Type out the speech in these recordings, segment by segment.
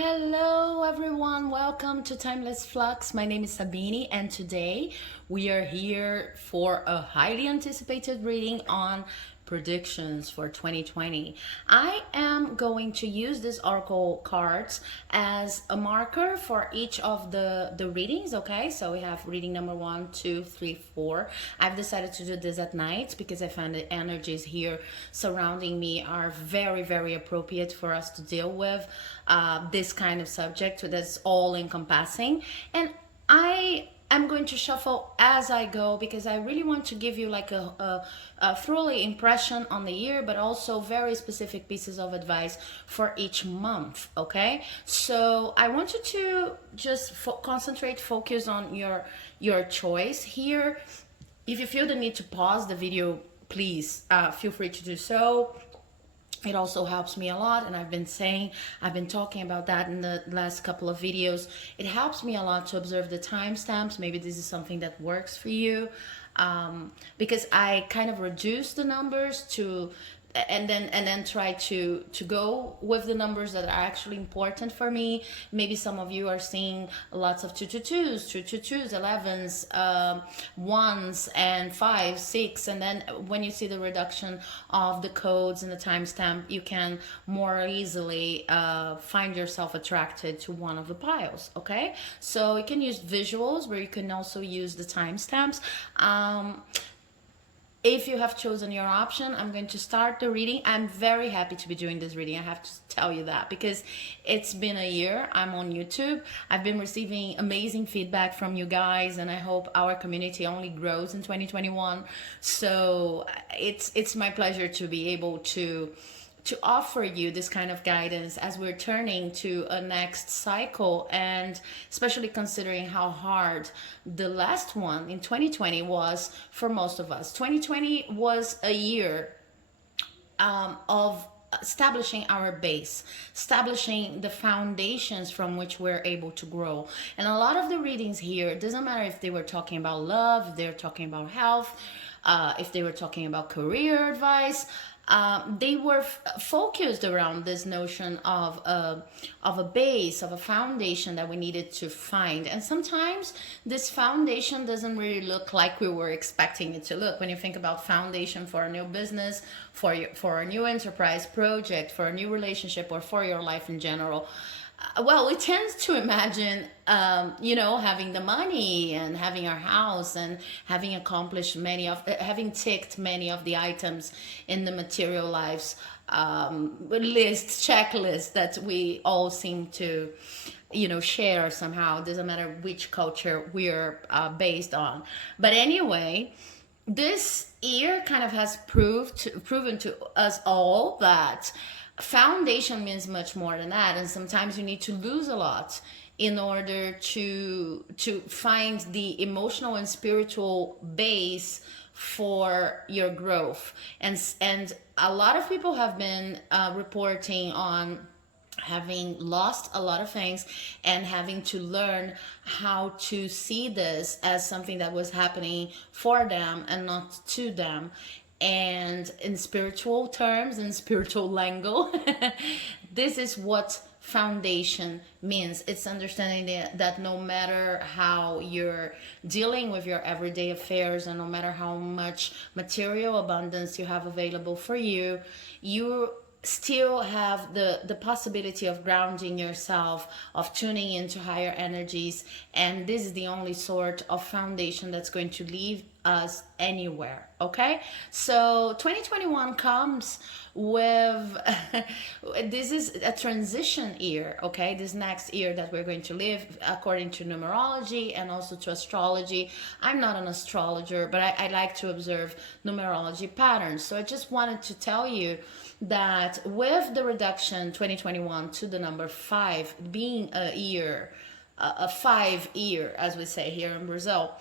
Hello everyone, welcome to Timeless Flux. My name is Sabine and today we are here for a highly anticipated reading on predictions for 2020. I am going to use this oracle cards as a marker for each of the readings, okay? So we have reading number 1, 2, 3, 4. I've decided to do this at night because I find the energies here surrounding me are very appropriate for us to deal with this kind of subject that's all encompassing. And I'm going to shuffle as I go because I really want to give you like a thoroughly impression on the year, but also very specific pieces of advice for each month. Okay, so I want you to just concentrate, focus on your choice here. If you feel the need to pause the video, please feel free to do so. It also helps me a lot, and I've been talking about that in the last couple of videos. It helps me a lot to observe the timestamps. Maybe this is something that works for you, because I kind of reduce the numbers to and then try to go with the numbers that are actually important for me. Maybe some of you are seeing lots of 222s, 222s, 11s, ones and 5, 6, and then when you see the reduction of the codes and the timestamp, you can more easily find yourself attracted to one of the piles. Okay, so you can use visuals where you can also use the timestamps. If you have chosen your option, I'm going to start the reading. I'm very happy to be doing this reading. I have to tell you that because it's been a year. I'm on YouTube. I've been receiving amazing feedback from you guys, and I hope our community only grows in 2021. So it's my pleasure to be able to offer you this kind of guidance as we're turning to a next cycle, and especially considering how hard the last one in 2020 was for most of us. 2020 was a year of establishing our base, establishing the foundations from which we're able to grow. And a lot of the readings here, it doesn't matter if they were talking about love, if they were talking about health, if they were talking about career advice, they were focused around this notion of a base, of a foundation that we needed to find. And sometimes this foundation doesn't really look like we were expecting it to look. When you think about foundation for a new business, for a new enterprise project, for a new relationship, or for your life in general, well, we tend to imagine, having the money and having our house and having accomplished having ticked many of the items in the material lives checklist that we all seem to, share somehow. It doesn't matter which culture we're based on. But anyway, this year kind of has proven to us all that foundation means much more than that, and sometimes you need to lose a lot in order to find the emotional and spiritual base for your growth. And a lot of people have been reporting on having lost a lot of things and having to learn how to see this as something that was happening for them and not to them. And in spiritual terms, in spiritual lingo, this is what foundation means. It's understanding that no matter how you're dealing with your everyday affairs and no matter how much material abundance you have available for you, you still have the possibility of grounding yourself, of tuning into higher energies, and this is the only sort of foundation that's going to lead us anywhere. Okay, so 2021 comes with this is a transition year. Okay, this next year that we're going to live according to numerology and also to astrology. I'm not an astrologer, but I like to observe numerology patterns. So I just wanted to tell you that with the reduction 2021 to the number 5 being a year, a 5 year, as we say here in Brazil,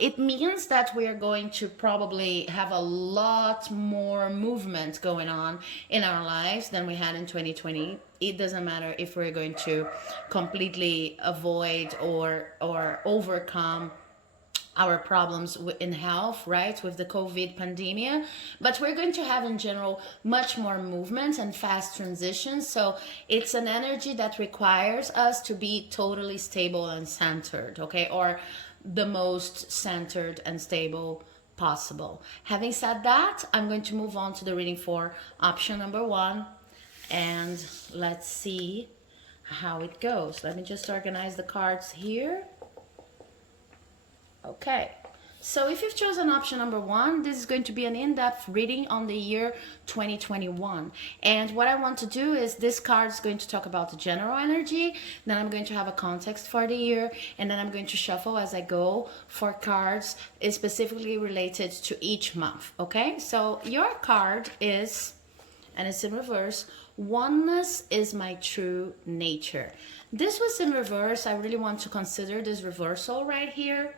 it means that we are going to probably have a lot more movement going on in our lives than we had in 2020. It doesn't matter if we're going to completely avoid or overcome our problems in health, right, with the COVID pandemic. But we're going to have in general much more movement and fast transitions. So it's an energy that requires us to be totally stable and centered, okay, or the most centered and stable possible. Having said that, I'm going to move on to the reading for option number 1, and let's see how it goes. Let me just organize the cards here. Okay, so if you've chosen option number 1, this is going to be an in-depth reading on the year 2021. And what I want to do is this card is going to talk about the general energy, then I'm going to have a context for the year, and then I'm going to shuffle as I go for cards specifically related to each month, okay? So your card is, and it's in reverse, oneness is my true nature. This was in reverse. I really want to consider this reversal right here.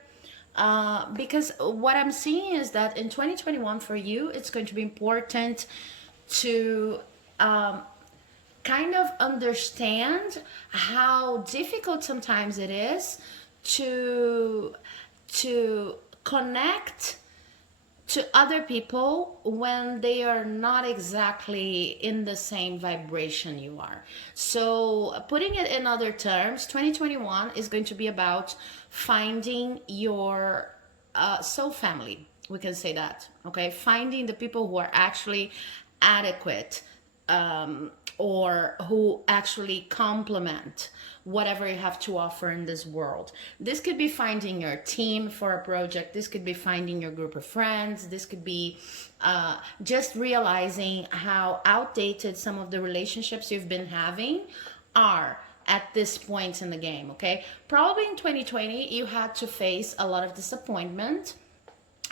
Because what I'm seeing is that in 2021 for you, it's going to be important to kind of understand how difficult sometimes it is to connect to other people when they are not exactly in the same vibration you are. So putting it in other terms, 2021 is going to be about finding your soul family. We can say that, okay? Finding the people who are actually adequate, or who actually complement whatever you have to offer in this world. This could be finding your team for a project. This could be finding your group of friends. This could be just realizing how outdated some of the relationships you've been having are at this point in the game, okay? Probably in 2020, you had to face a lot of disappointment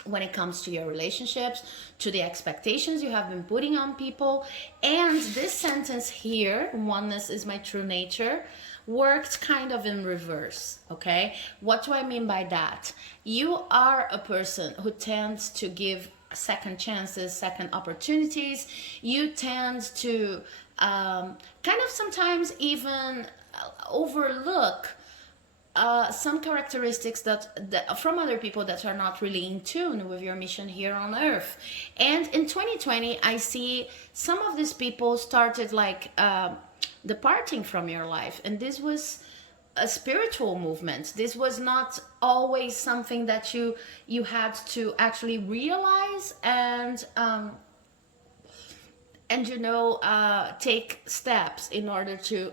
when it comes to your relationships, to the expectations you have been putting on people. And this sentence here, oneness is my true nature, worked kind of in reverse, okay? What do I mean by that? You are a person who tends to give second chances, second opportunities. You tend to kind of sometimes even overlook some characteristics that from other people that are not really in tune with your mission here on earth. And in 2020, I see some of these people started like departing from your life, and this was a spiritual movement. This was not always something that you had to actually realize and take steps in order to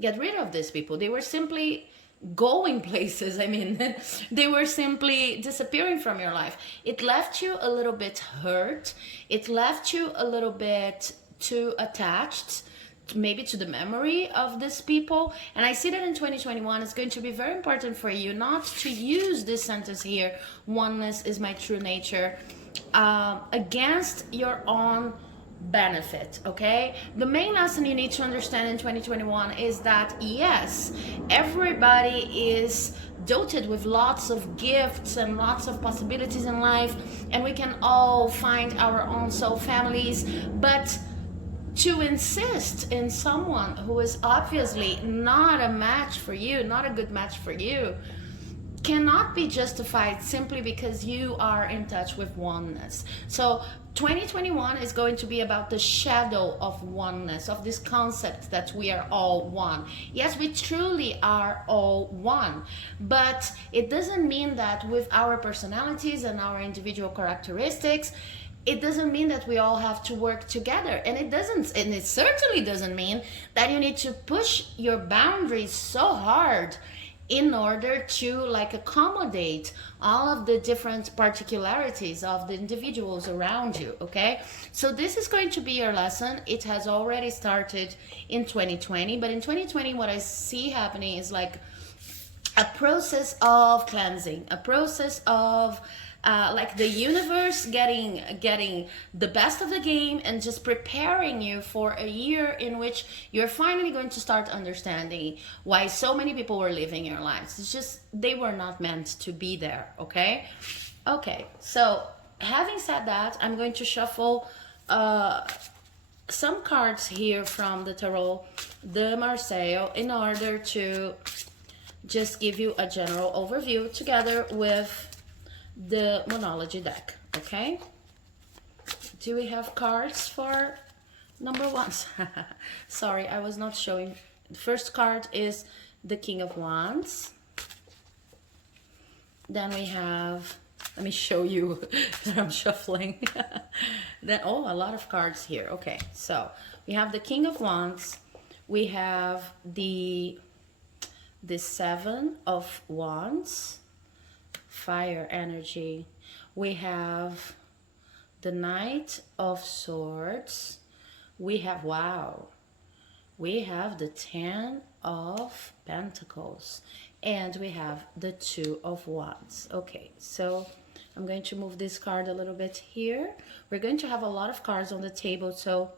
get rid of these people. They were simply going places. I mean, they were simply disappearing from your life. It left you a little bit hurt. It left you a little bit too attached maybe to the memory of these people. And I see that in 2021 it's going to be very important for you not to use this sentence here, oneness is my true nature, against your own benefit, okay? The main lesson you need to understand in 2021 is that yes, everybody is doted with lots of gifts and lots of possibilities in life, and we can all find our own soul families, but to insist in someone who is obviously not a match for you, not a good match for you, cannot be justified simply because you are in touch with oneness. So 2021 is going to be about the shadow of oneness, of this concept that we are all one. Yes, we truly are all one, but it doesn't mean that with our personalities and our individual characteristics, it doesn't mean that we all have to work together. And it certainly doesn't mean that you need to push your boundaries so hard in order to like accommodate all of the different particularities of the individuals around you, okay? So this is going to be your lesson. It has already started in 2020, but in 2020 what I see happening is like a process of cleansing, a process of like the universe getting the best of the game and just preparing you for a year in which you're finally going to start understanding why so many people were living your lives. It's just they were not meant to be there, okay? Okay, so having said that, I'm going to shuffle some cards here from the Tarot de Marseille in order to just give you a general overview together with the Monology deck, okay? Do we have cards for number ones? Sorry, I was not showing. The first card is the King of Wands. Then we have, let me show you that I'm shuffling. Then, oh, a lot of cards here. Okay, so we have the King of Wands. We have the Seven of Wands, fire energy. We have the Knight of Swords. We have, wow, we have the Ten of Pentacles, and we have the Two of Wands. Okay, so I'm going to move this card a little bit here. We're going to have a lot of cards on the table, so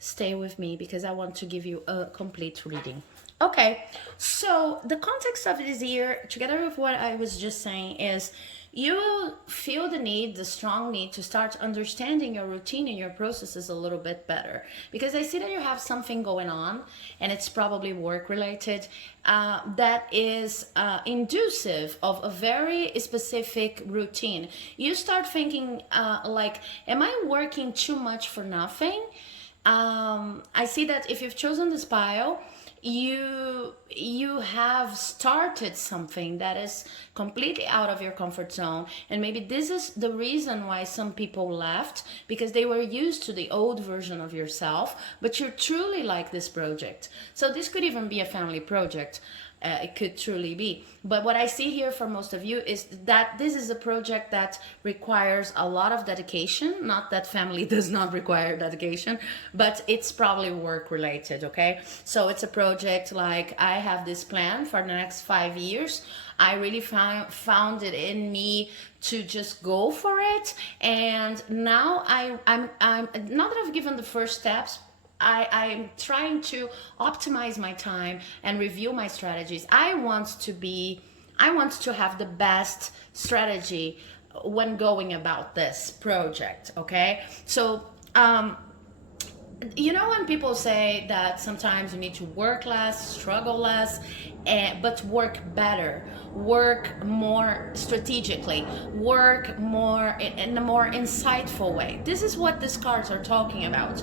stay with me because I want to give you a complete reading. Okay, so the context of this year, together with what I was just saying, is you will feel the strong need to start understanding your routine and your processes a little bit better. Because I see that you have something going on, and it's probably work related, that is inducive of a very specific routine. You start thinking like, am I working too much for nothing? I see that if you've chosen this pile, you have started something that is completely out of your comfort zone, and maybe this is the reason why some people left, because they were used to the old version of yourself, but you truly like this project. So this could even be a family project. It could truly be. But what I see here for most of you is that this is a project that requires a lot of dedication. Not that family does not require dedication, but it's probably work related, okay? So it's a project like, I have this plan for the next 5 years. I really found it in me to just go for it. And now I'm now that I've given the first steps, I'm trying to optimize my time and review my strategies. I want to have the best strategy when going about this project, okay? So, you know, when people say that sometimes you need to work less, struggle less, but work better, work more strategically, work more in a more insightful way. This is what these cards are talking about.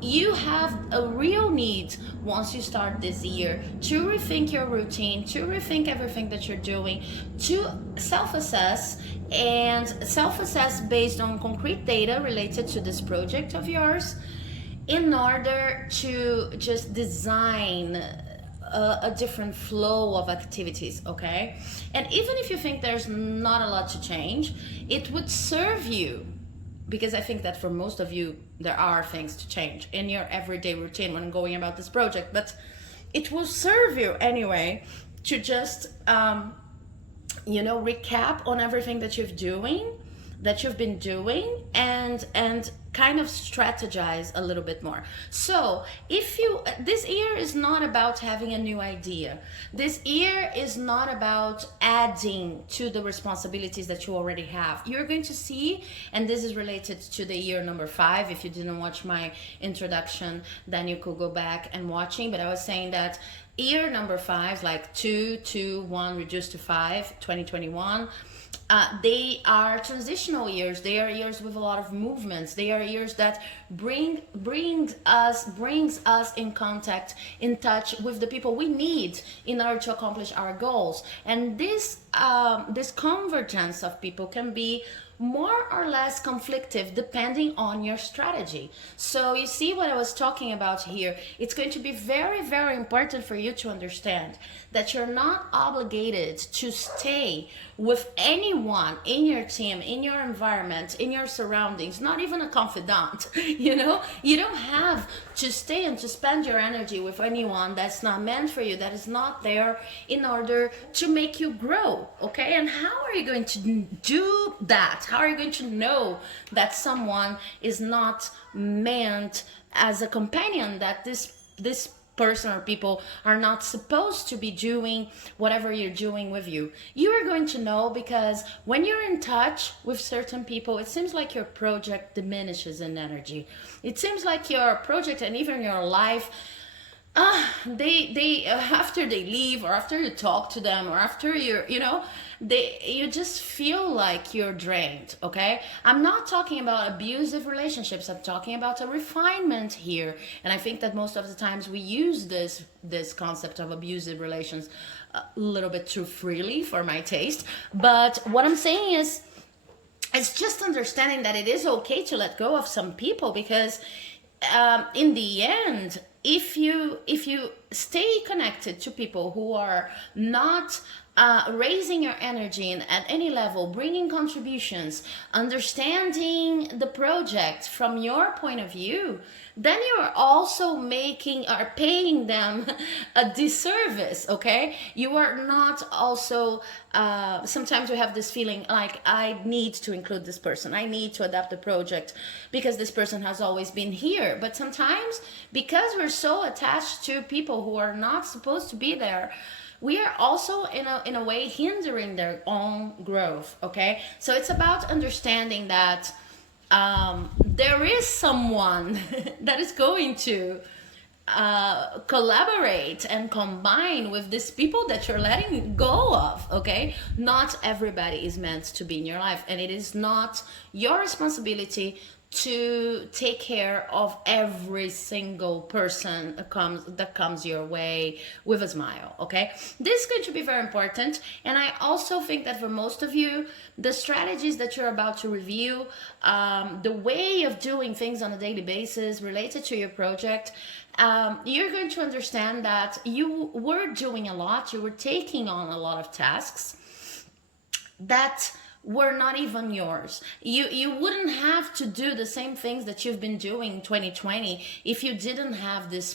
You have a real need once you start this year to rethink your routine, to rethink everything that you're doing, to self-assess, and self-assess based on concrete data related to this project of yours, in order to just design a different flow of activities, okay? And even if you think there's not a lot to change, it would serve you, because I think that for most of you, there are things to change in your everyday routine when going about this project, but it will serve you anyway to just, you know, recap on everything that you've been doing, and kind of strategize a little bit more. So this year is not about having a new idea. This year is not about adding to the responsibilities that you already have. You're going to see, and this is related to the year number 5. If you didn't watch my introduction, then you could go back and watching, but I was saying that year number 5, like 2 to 1 reduced to 5, 2021, they are transitional years. They are years with a lot of movements. They are years that brings us in contact, in touch with the people we need in order to accomplish our goals. And this convergence of people can be more or less conflictive depending on your strategy. So you see what I was talking about here. It's going to be very, very important for you to understand that you're not obligated to stay with anyone in your team, in your environment, in your surroundings, not even a confidant. You know, you don't have to stay and to spend your energy with anyone that's not meant for you, that is not there in order to make you grow, okay? And how are you going to do that? How are you going to know that someone is not meant as a companion, that this person or people are not supposed to be doing whatever you're doing with you? You are going to know, because when you're in touch with certain people, it seems like your project diminishes in energy. It seems like your project and even your life They after they leave, or after you talk to them, or after you just feel like you're drained. Okay, I'm not talking about abusive relationships, I'm talking about a refinement here. And I think that most of the times we use this concept of abusive relations a little bit too freely for my taste. But what I'm saying is, it's just understanding that it is okay to let go of some people, because in the end, if you stay connected to people who are not raising your energy at any level, bringing contributions, understanding the project from your point of view, then you're also making or paying them a disservice. Okay, you are not also sometimes we have this feeling like, I need to include this person, I need to adapt the project because this person has always been here. But sometimes, because we're so attached to people who are not supposed to be there, we are also in a way hindering their own growth. Okay, so it's about understanding that there is someone that is going to collaborate and combine with these people that you're letting go of. Okay, not everybody is meant to be in your life, and it is not your responsibility to take care of every single person that comes your way with a smile. Okay, this is going to be very important. And I also think that for most of you, the strategies that you're about to review, the way of doing things on a daily basis related to your project, you're going to understand that you were doing a lot, you were taking on a lot of tasks that were not even yours. You wouldn't have to do the same things that you've been doing in 2020 if you didn't have this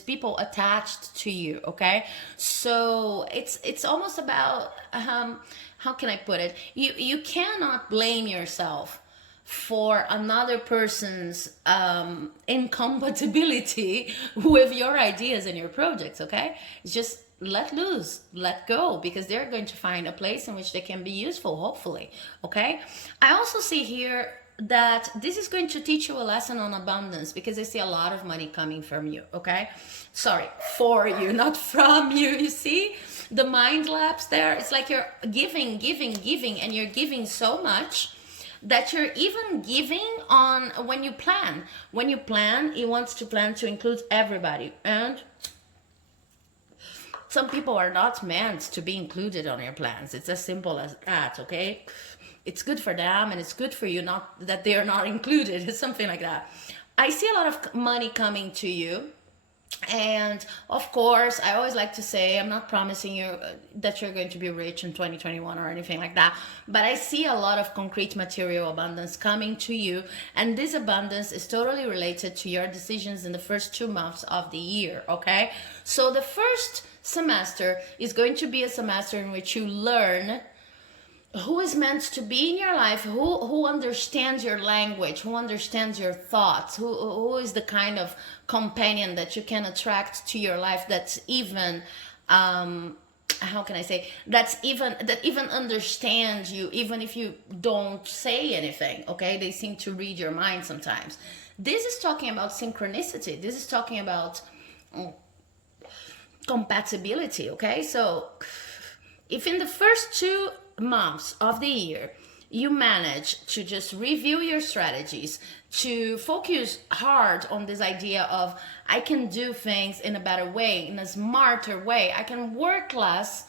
people attached to you. Okay, so it's almost about how can I put it? You cannot blame yourself for another person's incompatibility with your ideas and your projects. Okay, it's just let loose, let go, because they're going to find a place in which they can be useful, hopefully. Okay, I also see here that this is going to teach you a lesson on abundance, because I see a lot of money coming from you. Okay, sorry, for you, not from you. You see the mind lapse there? It's like you're giving, and you're giving so much that you're even giving on when you plan. When you plan, you want to plan to include everybody, and some people are not meant to be included on your plans. It's as simple as that. Okay, it's good for them and it's good for you, not that they are not included. It's something like that. I see a lot of money coming to you. And of course, I always like to say, I'm not promising you that you're going to be rich in 2021 or anything like that, but I see a lot of concrete material abundance coming to you. And this abundance is totally related to your decisions in the first 2 months of the year. Okay, so the first semester is going to be a semester in which you learn who is meant to be in your life, who understands your language, who understands your thoughts, who is the kind of companion that you can attract to your life, that's even how can I say, that even understands you, even if you don't say anything. Okay, they seem to read your mind sometimes. This is talking about synchronicity. This is talking about compatibility. Okay, so if in the first 2 months of the year you manage to just review your strategies, to focus hard on this idea of, I can do things in a better way, in a smarter way, I can work less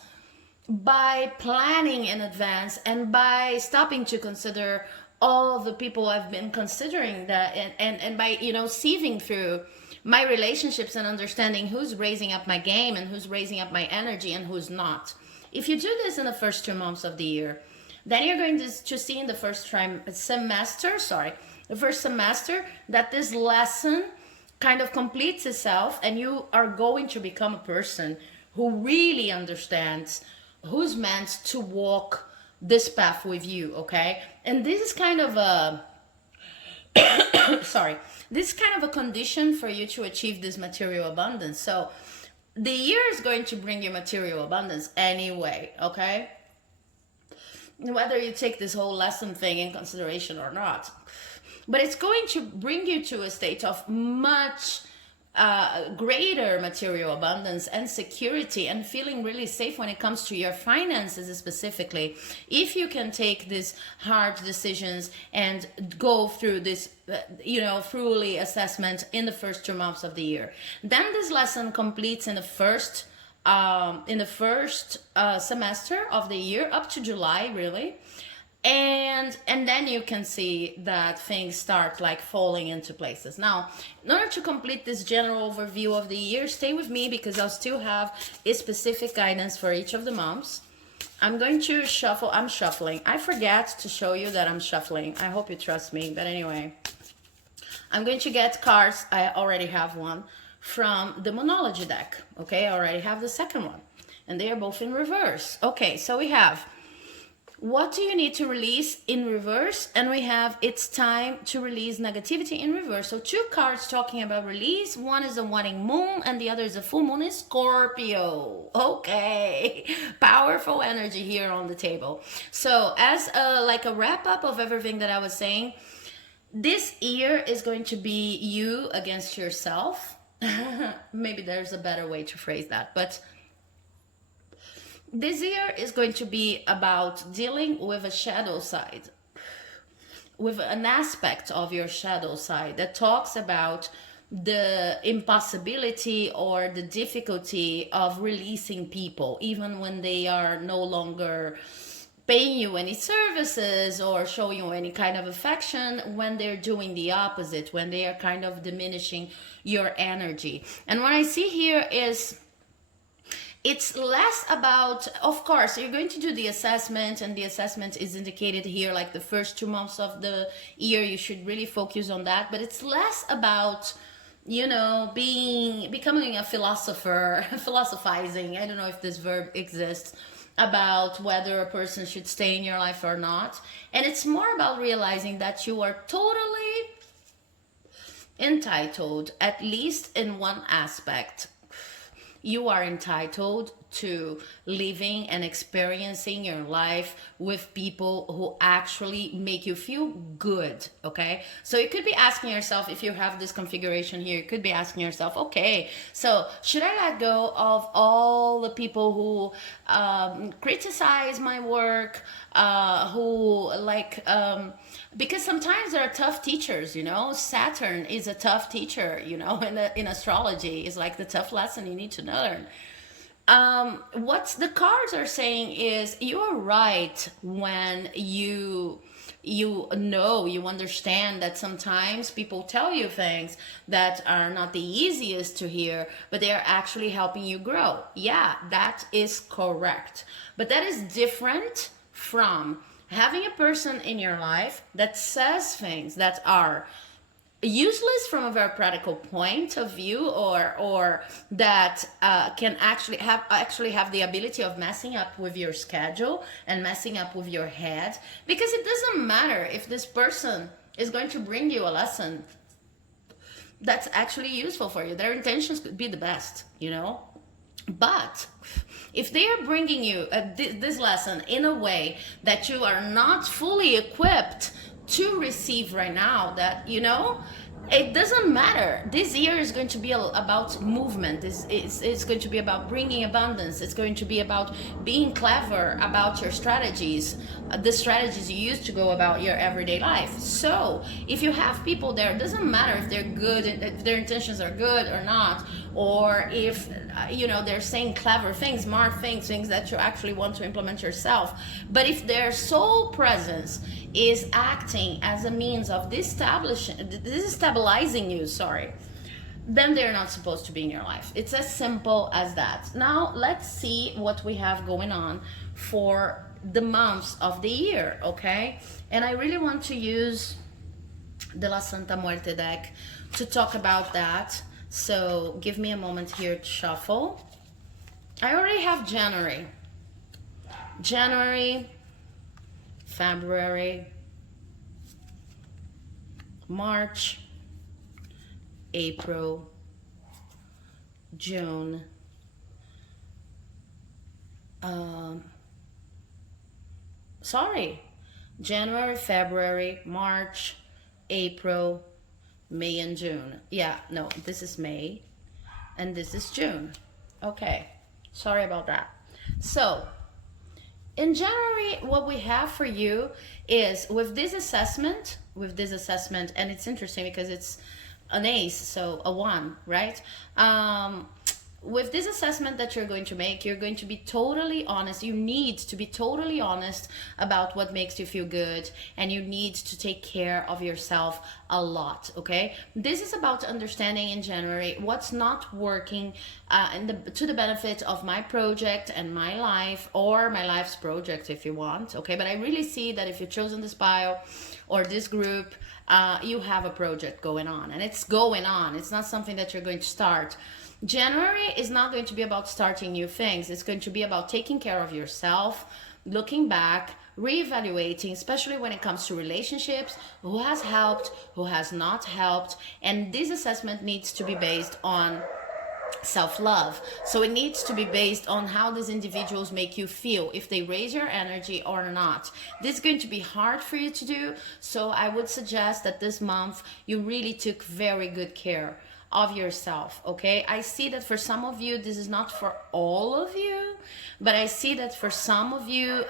by planning in advance and by stopping to consider all the people I've been considering, that and by sieving through my relationships and understanding who's raising up my game and who's raising up my energy and who's not. If you do this in the first 2 months of the year, then you're going to see in the first semester that this lesson kind of completes itself, and you are going to become a person who really understands who's meant to walk this path with you. Okay, and this is kind of a this is kind of a condition for you to achieve this material abundance. So the year is going to bring you material abundance anyway. Okay, whether you take this whole lesson thing in consideration or not, but it's going to bring you to a state of much greater material abundance and security, and feeling really safe when it comes to your finances specifically, if you can take these hard decisions and go through this thoroughly assessment in the first 2 months of the year. Then this lesson completes in the first semester of the year, up to July, really. And then you can see that things start like falling into places. Now, in order to complete this general overview of the year, stay with me, because I'll still have a specific guidance for each of the months. I'm going to shuffle. I'm shuffling. I forget to show you that I'm shuffling. I hope you trust me. But anyway, I'm going to get cards. I already have one from the Monology deck. Okay, I already have the second one. And they are both in reverse. Okay, so we have, what do you need to release in reverse? And we have, it's time to release negativity in reverse. So 2 cards talking about release. One is a waning moon and the other is a full moon in Scorpio. Okay, powerful energy here on the table. So as a wrap up of everything that I was saying, this year is going to be you against yourself. Maybe there's a better way to phrase that, but this year is going to be about dealing with a shadow side, with an aspect of your shadow side that talks about the impossibility or the difficulty of releasing people, even when they are no longer paying you any services or showing you any kind of affection, when they're doing the opposite, when they are kind of diminishing your energy. And what I see here is, it's less about, of course, you're going to do the assessment, and the assessment is indicated here, like the first 2 months of the year, you should really focus on that. But it's less about, becoming a philosopher, philosophizing. I don't know if this verb exists, about whether a person should stay in your life or not. And it's more about realizing that you are totally entitled, at least in one aspect. You are entitled to living and experiencing your life with people who actually make you feel good, okay? So you could be asking yourself, if you have this configuration here, you could be asking yourself, okay, so should I let go of all the people who criticize my work, because sometimes there are tough teachers, Saturn is a tough teacher, in astrology. Is like the tough lesson you need to learn. What the cards are saying is, you are right when you understand that sometimes people tell you things that are not the easiest to hear, but they are actually helping you grow. Yeah, that is correct. But that is different from having a person in your life that says things that are useless from a very practical point of view, or that can actually have the ability of messing up with your schedule and messing up with your head. Because it doesn't matter if this person is going to bring you a lesson that's actually useful for you. Their intentions could be the best, but if they are bringing you this lesson in a way that you are not fully equipped to receive right now, that it doesn't matter. This year is going to be about movement. It's going to be about bringing abundance. It's going to be about being clever about your strategies, the strategies you use to go about your everyday life. So if you have people there, it doesn't matter if they're good, if their intentions are good or not, or if they're saying clever things, smart things that you actually want to implement yourself. But if their sole presence is acting as a means of destabilizing you, then they're not supposed to be in your life. It's as simple as that. Now let's see what we have going on for the months of the year, okay? And I really want to use the La Santa Muerte deck to talk about that. So give me a moment here to shuffle. I already have January, February, March, April, June, January, February, March, April, May and June. Yeah, no, this is May and this is June. Okay, sorry about that. So in January, what we have for you is with this assessment, and it's interesting because it's an ace, so a one, right? With this assessment that you're going to make, you're going to be totally honest. You need to be totally honest about what makes you feel good, and you need to take care of yourself a lot, okay? This is about understanding in January what's not working to the benefit of my project and my life, or my life's project if you want, okay? But I really see that if you've chosen this bio or this group, you have a project going on, and it's going on. It's not something that you're going to start. January is not going to be about starting new things. It's going to be about taking care of yourself, looking back, reevaluating, especially when it comes to relationships, who has helped, who has not helped. And this assessment needs to be based on self-love. So it needs to be based on how these individuals make you feel, if they raise your energy or not. This is going to be hard for you to do, so I would suggest that this month you really took very good care of yourself, okay? I see that for some of you, this is not for all of you, but I see that for some of you,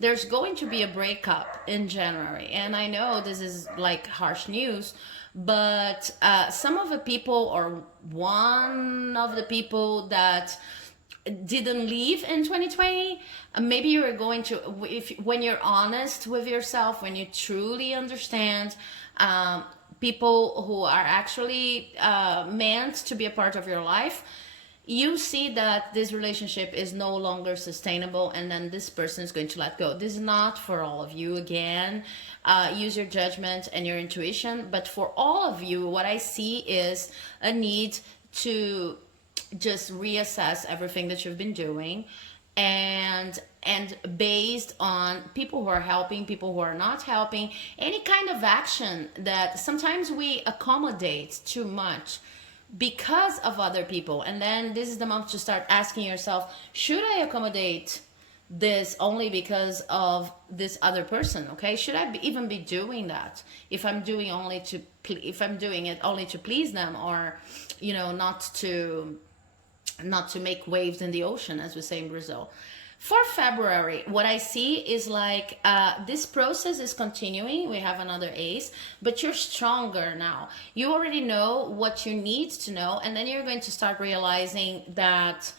there's going to be a breakup in January. And I know this is like harsh news, but some of the people, or one of the people that didn't leave in 2020, maybe you're going to, when you're honest with yourself, when you truly understand people who are actually meant to be a part of your life, you see that this relationship is no longer sustainable, and then this person is going to let go. This is not for all of you. Again, use your judgment and your intuition. But for all of you, what I see is a need to just reassess everything that you've been doing, and based on people who are helping, people who are not helping, any kind of action that sometimes we accommodate too much because of other people. And then this is the month to start asking yourself, should I accommodate this only because of this other person? Okay, should I even be doing that if I'm doing it only to please them, or not to make waves in the ocean, as we say in Brazil. For February, what I see is like this process is continuing. We have another ace, but you're stronger now. You already know what you need to know, and then you're going to start realizing that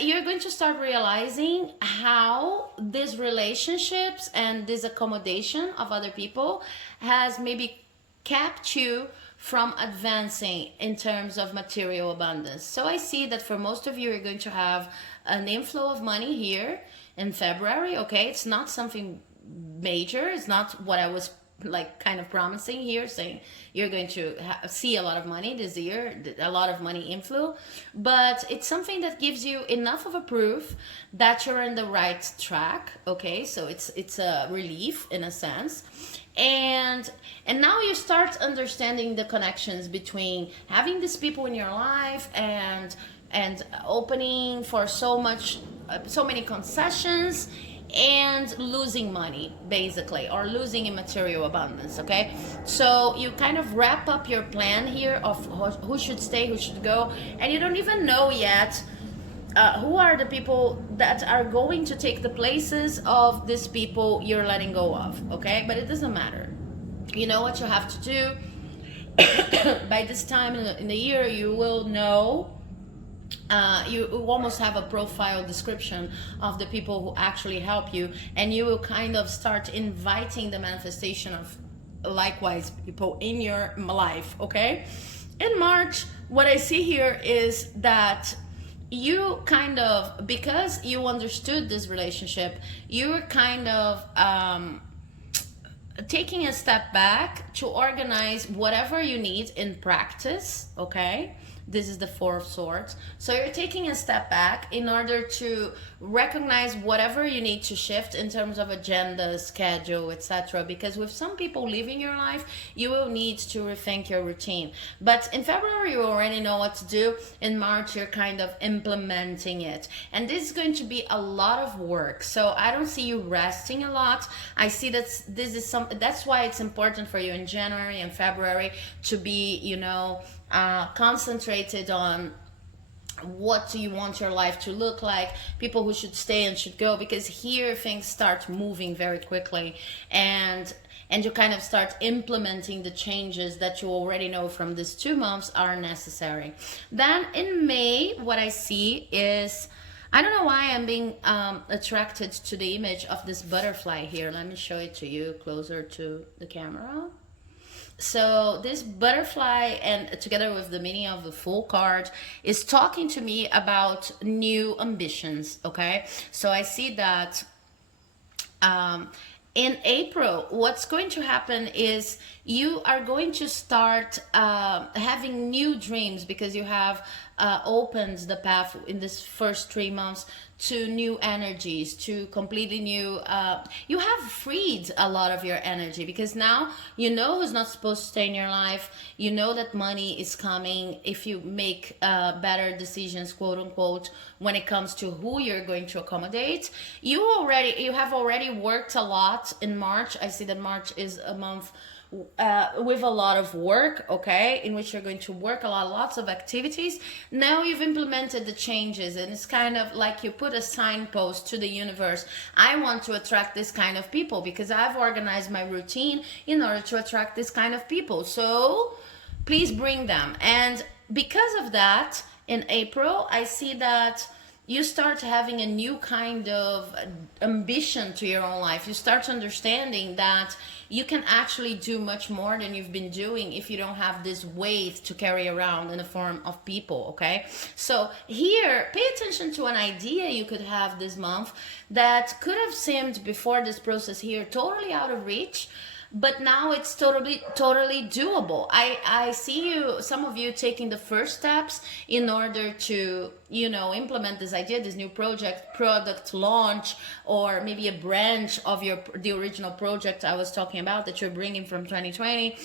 you're going to start realizing how these relationships and this accommodation of other people has maybe kept you from advancing in terms of material abundance. So I see that for most of you, you're going to have an inflow of money here in February, okay? It's not something major. It's not what I was like kind of promising here, saying you're going to see a lot of money this year, a lot of money inflow, but it's something that gives you enough of a proof that you're in the right track, okay? So it's a relief in a sense. And now you start understanding the connections between having these people in your life and opening for so many concessions and losing money, basically, or losing in material abundance, okay? So you kind of wrap up your plan here of who should stay, who should go, and you don't even know yet who are the people that are going to take the places of these people you're letting go of, okay? But it doesn't matter. You know what you have to do. By this time in the year, you will know, you almost have a profile description of the people who actually help you, and you will kind of start inviting the manifestation of likewise people in your life, okay? In March, what I see here is that you kind of, because you understood this relationship, you're kind of taking a step back to organize whatever you need in practice, okay? This is the Four of Swords. So you're taking a step back in order to recognize whatever you need to shift in terms of agenda, schedule, etc. Because with some people living your life, you will need to rethink your routine. But in February, you already know what to do. In March, you're kind of implementing it. And this is going to be a lot of work. So I don't see you resting a lot. I see that this is that's why it's important for you in January and February to be, concentrated on what do you want your life to look like, people who should stay and should go, because here things start moving very quickly, and you kind of start implementing the changes that you already know from these 2 months are necessary. Then in May, what I see is, I don't know why I'm being attracted to the image of this butterfly here. Let me show it to you closer to the camera. So this butterfly, and together with the meaning of the Fool card, is talking to me about new ambitions, okay? So I see that in April, what's going to happen is you are going to start having new dreams, because you have opened the path in this first 3 months to new energies, to completely new, you have freed a lot of your energy, because now you know who's not supposed to stay in your life. You know that money is coming if you make better decisions, quote unquote, when it comes to who you're going to accommodate. You have already worked a lot in March. I see that March is a month with a lot of work, okay, in which you're going to work a lot, lots of activities. Now you've implemented the changes, and it's kind of like you put a signpost to the universe. I want to attract this kind of people because I've organized my routine in order to attract this kind of people. So please bring them. And because of that, in April, I see that you start having a new kind of ambition to your own life. You start understanding that you can actually do much more than you've been doing if you don't have this weight to carry around in the form of people, okay? So here, pay attention to an idea you could have this month that could have seemed before this process here totally out of reach, but now it's totally doable. I see you, some of you, taking the first steps in order to, implement this idea, this new product launch, or maybe a branch of the original project I was talking about that you're bringing from 2020.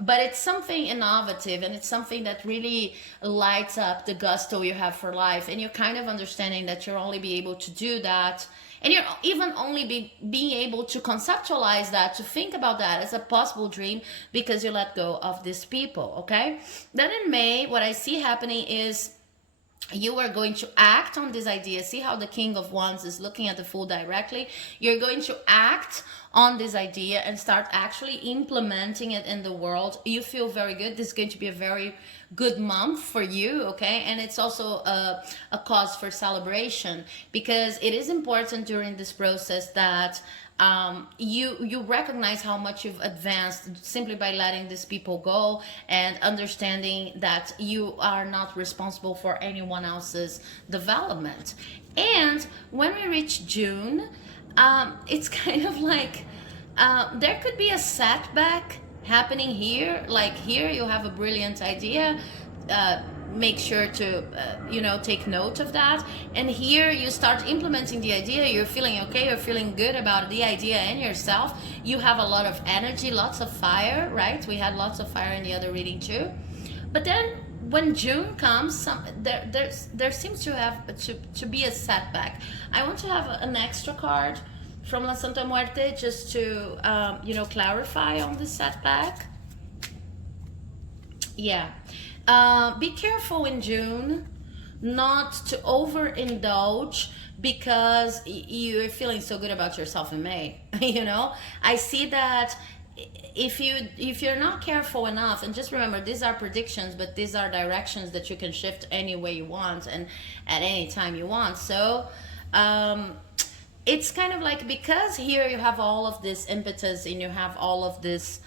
But it's something innovative, and it's something that really lights up the gusto you have for life. And you're kind of understanding that you'll only be able to do that, and you're even only being able to conceptualize that, to think about that as a possible dream, because you let go of these people, okay? Then in May, what I see happening is you are going to act on this idea. See how the King of Wands is looking at the Fool directly? You're going to act on this idea and start actually implementing it in the world. You feel very good. This is going to be a very good month for you, okay? And it's also a cause for celebration, because it is important during this process that you recognize how much you've advanced simply by letting these people go, and understanding that you are not responsible for anyone else's development. And when we reach June, it's kind of like there could be a setback happening here. Like here you have a brilliant idea, make sure to take note of that, and here you start implementing the idea. You're feeling okay, you're feeling good about the idea and yourself. You have a lot of energy, lots of fire, right? We had lots of fire in the other reading too. But then when June comes, there seems to have to be a setback. I want to have an extra card from La Santa Muerte just to clarify on the setback. Yeah. Be careful in June not to overindulge, because you're feeling so good about yourself in May. I see that if you're not careful enough, and just remember, these are predictions, but these are directions that you can shift any way you want and at any time you want. So it's kind of like, because here you have all of this impetus and you have all of this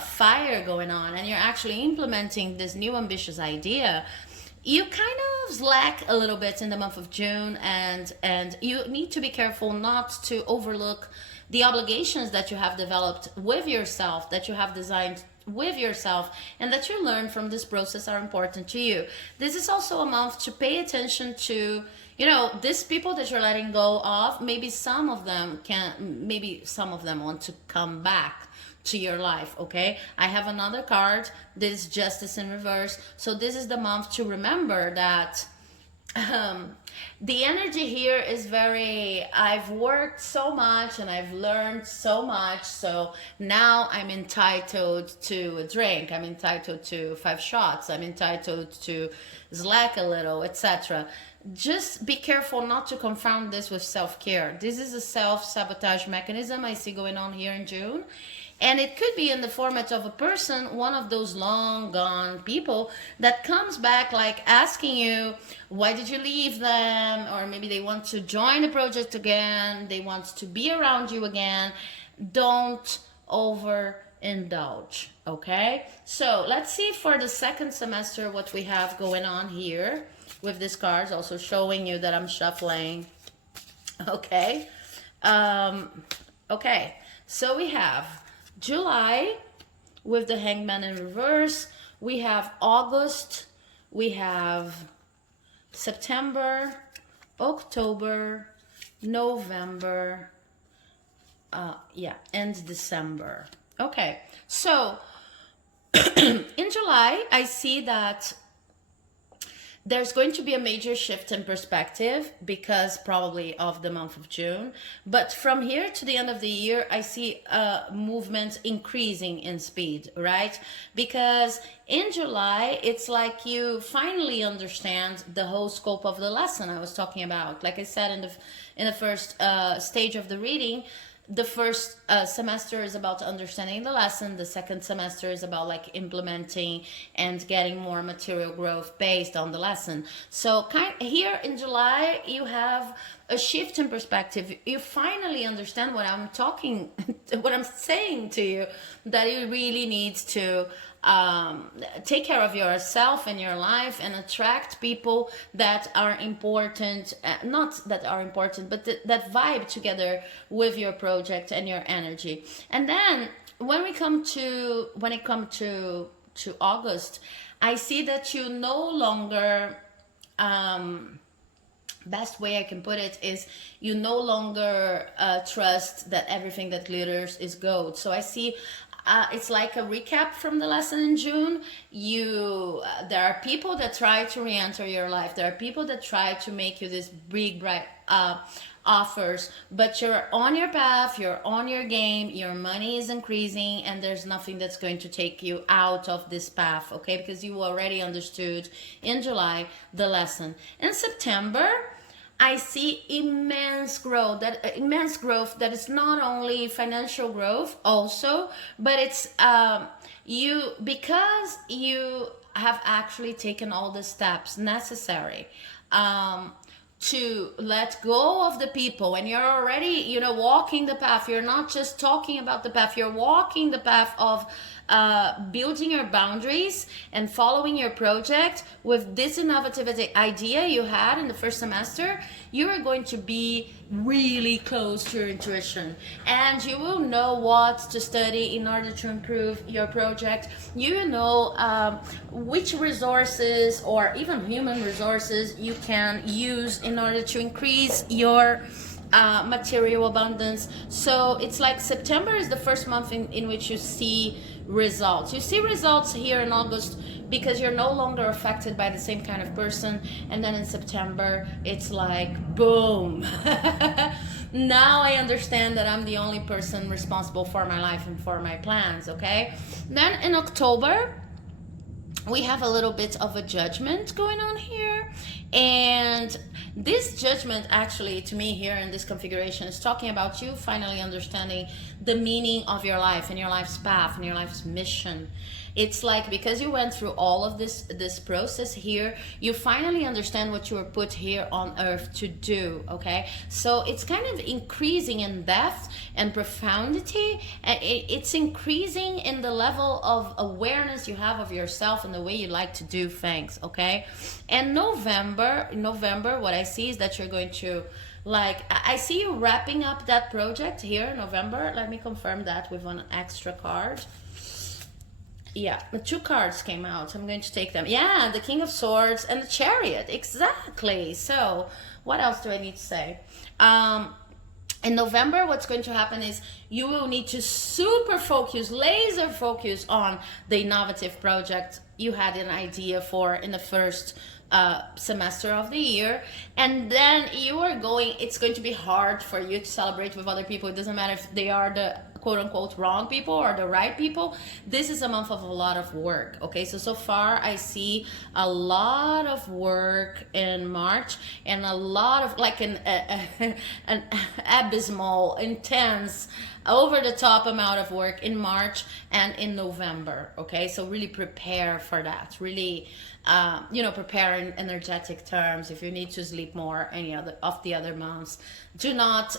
fire going on, and you're actually implementing this new ambitious idea, you kind of slack a little bit in the month of June, and you need to be careful not to overlook the obligations that you have developed with yourself, that you have designed with yourself, and that you learn from this process are important to you. This is also a month to pay attention to, you know, these people that you're letting go of. Maybe some of them want to come back to your life. Okay, I have another card. This is justice in reverse. So this is the month to remember that the energy here is very, I've worked so much and I've learned so much, so now I'm entitled to a drink, I'm entitled to 5 shots, I'm entitled to slack a little, etc. Just be careful not to confound this with self-care. This is a self-sabotage mechanism I see going on here in June. And it could be in the format of a person, one of those long gone people that comes back like asking you, why did you leave them? Or maybe they want to join the project again. They want to be around you again. Don't overindulge, okay? So let's see for the second semester what we have going on here with these cards, also showing you that I'm shuffling, okay? Okay, so we have July with the Hangman in reverse. We have August. We have September, October, November, and December. Okay, so in July, I see that there's going to be a major shift in perspective because probably of the month of June. But from here to the end of the year, I see movement increasing in speed, right? Because in July, it's like you finally understand the whole scope of the lesson I was talking about. Like I said in the first stage of the reading, the first semester is about understanding the lesson. The second semester is about like implementing and getting more material growth based on the lesson. So here in July, you have a shift in perspective. You finally understand what I'm saying to you, that you really need to take care of yourself and your life and attract people that are important, not that are important, but that vibe together with your project and your energy. And then when it comes to August, I see that you no longer, best way I can put it is, you no longer trust that everything that glitters is gold. So I see it's like a recap from the lesson in June. There are people that try to re-enter your life. There are people that try to make you this big, bright offers, but you're on your path, you're on your game, your money is increasing, and there's nothing that's going to take you out of this path, okay? Because you already understood in July the lesson. In September, I see immense growth that is not only financial growth also, but it's because you have actually taken all the steps necessary to let go of the people, and you're already, walking the path. You're not just talking about the path, you're walking the path of building your boundaries and following your project with this innovative idea you had in the first semester. You are going to be really close to your intuition, and you will know what to study in order to improve your project. You will know which resources or even human resources you can use in order to increase your material abundance. So it's like September is the first month in which you see results. You see results here in August because you're no longer affected by the same kind of person, and then in September it's like boom. Now I understand that I'm the only person responsible for my life and for my plans, okay? Then in October we have a little bit of a judgment going on here, and this judgment actually, to me, here in this configuration, is talking about you finally understanding the meaning of your life and your life's path and your life's mission. It's like because you went through all of this process here, you finally understand what you were put here on earth to do, okay? So it's kind of increasing in depth and profundity, and it's increasing in the level of awareness you have of yourself and the way you like to do things, okay? And November, what I see is that you're going to, I see you wrapping up that project here in November. Let me confirm that with an extra card. Yeah, the two cards came out. I'm going to take them. Yeah, the King of Swords and the Chariot. Exactly. So, what else do I need to say? In November, what's going to happen is you will need to super focus, laser focus on the innovative project you had an idea for in the first semester of the year. And then it's going to be hard for you to celebrate with other people. It doesn't matter if they are the quote unquote wrong people or the right people. This is a month of a lot of work. Okay, so far I see a lot of work in March and a lot of like an abysmal, intense, over the top amount of work in March and in November. Okay, so really prepare for that. Really, prepare in energetic terms. If you need to sleep more any other of the other months, do not,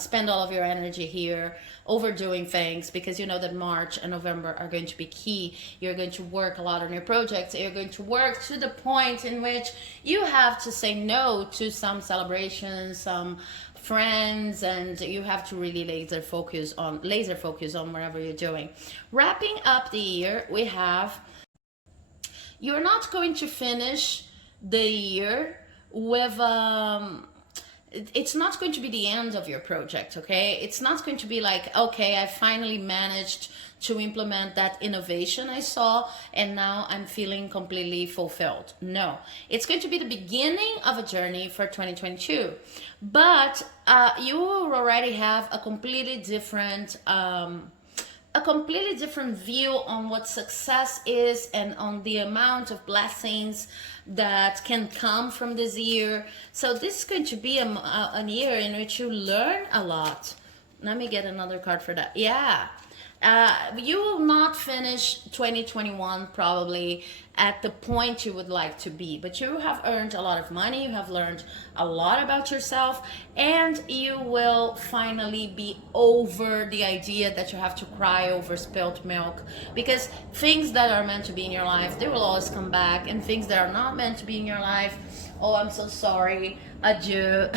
spend all of your energy here overdoing things, because you know that March and November are going to be key. You're going to work a lot on your projects. You're going to work to the point in which you have to say no to some celebrations, some friends, and you have to really laser focus on whatever you're doing. Wrapping up the year, we have, you're not going to finish the year with it's not going to be the end of your project. Okay, it's not going to be like, okay, I finally managed to implement that innovation I saw and now I'm feeling completely fulfilled. No, it's going to be the beginning of a journey for 2022, but you will already have a completely different view on what success is and on the amount of blessings that can come from this year. So this is going to be a year in which you learn a lot. Let me get another card for that. Yeah. You will not finish 2021 probably at the point you would like to be, but you have earned a lot of money, you have learned a lot about yourself, and you will finally be over the idea that you have to cry over spilled milk, because things that are meant to be in your life, they will always come back, and things that are not meant to be in your life, oh, I'm so sorry, adieu,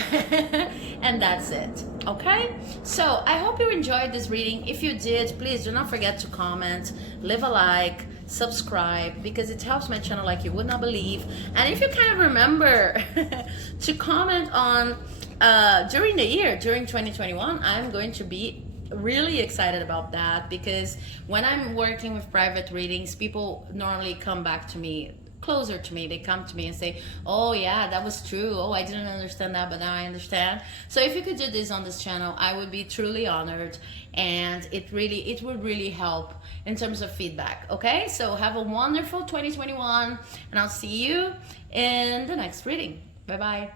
and that's it. Okay, so I hope you enjoyed this reading. If you did, please do not forget to comment, leave a like, subscribe, because it helps my channel like you would not believe. And if you kind of remember to comment on during the year, during 2021, I'm going to be really excited about that, because when I'm working with private readings, people normally come back to me, closer to me, they come to me and say, oh yeah, that was true, oh I didn't understand that, but now I understand. So if you could do this on this channel, I would be truly honored, and it would really help in terms of feedback. Okay, so have a wonderful 2021, and I'll see you in the next reading. Bye bye.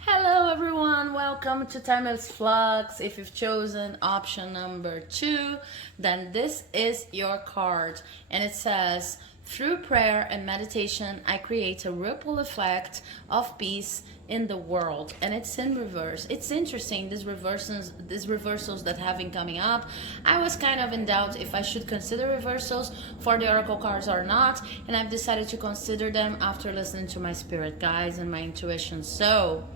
Hello everyone, welcome to Timeless Flux. If you've chosen option number 2, then this is your card, and it says, through prayer and meditation, I create a ripple effect of peace in the world. And it's in reverse. It's interesting, these reversals that have been coming up. I was kind of in doubt if I should consider reversals for the oracle cards or not, and I've decided to consider them after listening to my spirit guides and my intuition. So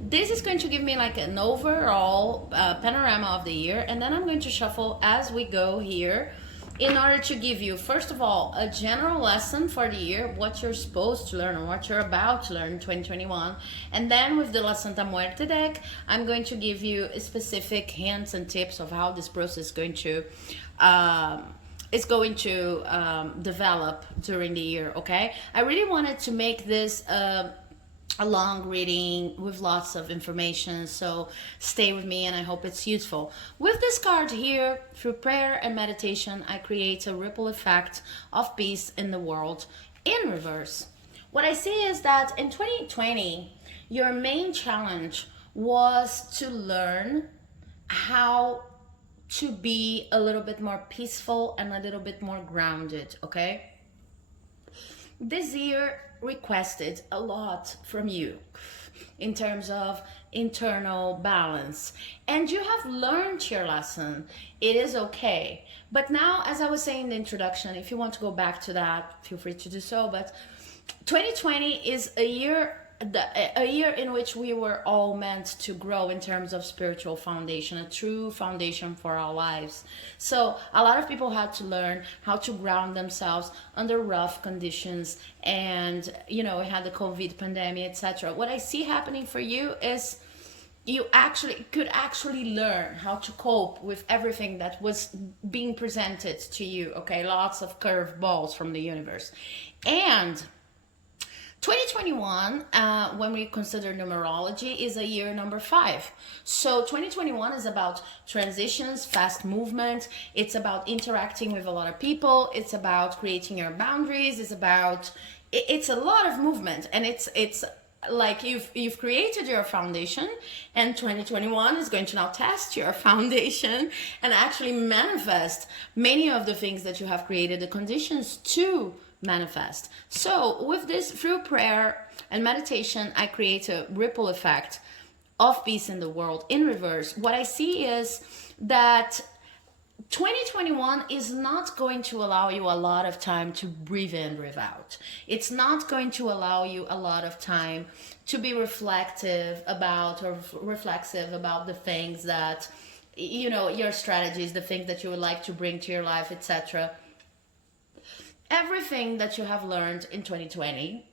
this is going to give me like an overall panorama of the year, and then I'm going to shuffle as we go here, in order to give you, first of all, a general lesson for the year, what you're supposed to learn or what you're about to learn in 2021. And then with the La Santa Muerte deck, I'm going to give you specific hints and tips of how this process is going to develop during the year, okay? I really wanted to make this a long reading with lots of information, so stay with me and I hope it's useful. With this card here, through prayer and meditation, I create a ripple effect of peace in the world in reverse. What I see is that in 2020, your main challenge was to learn how to be a little bit more peaceful and a little bit more grounded, okay? This year requested a lot from you in terms of internal balance, and you have learned your lesson. It is okay. But now, as I was saying in the introduction, if you want to go back to that, feel free to do so, but 2020 is a year a year in which we were all meant to grow in terms of spiritual foundation, a true foundation for our lives. So a lot of people had to learn how to ground themselves under rough conditions, and we had the COVID pandemic, etc. What I see happening for you is you actually could learn how to cope with everything that was being presented to you. Okay, lots of curved balls from the universe. And 2021, when we consider numerology, is a year number 5. So 2021 is about transitions, fast movement. It's about interacting with a lot of people. It's about creating your boundaries. It's a lot of movement, and it's like you've created your foundation, and 2021 is going to now test your foundation and actually manifest many of the things that you have created the conditions to manifest. So with this, through prayer and meditation, I create a ripple effect of peace in the world in reverse. What I see is that 2021 is not going to allow you a lot of time to breathe in, breathe out. It's not going to allow you a lot of time to be reflective about the things that, your strategies, the things that you would like to bring to your life, etc. Everything that you have learned in 2020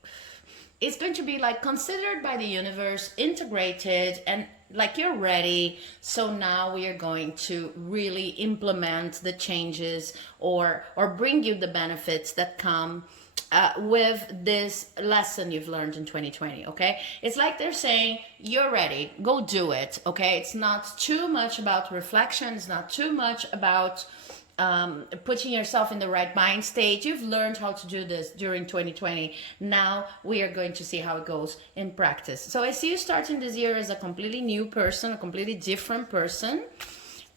is going to be like considered by the universe, integrated, and like you're ready. So now we are going to really implement the changes or bring you the benefits that come with this lesson you've learned in 2020. Okay, it's like they're saying you're ready, go do it. Okay, it's not too much about reflection, it's not too much about putting yourself in the right mind state. You've learned how to do this during 2020. Now we are going to see how it goes in practice. So I see you starting this year as a completely new person, a completely different person.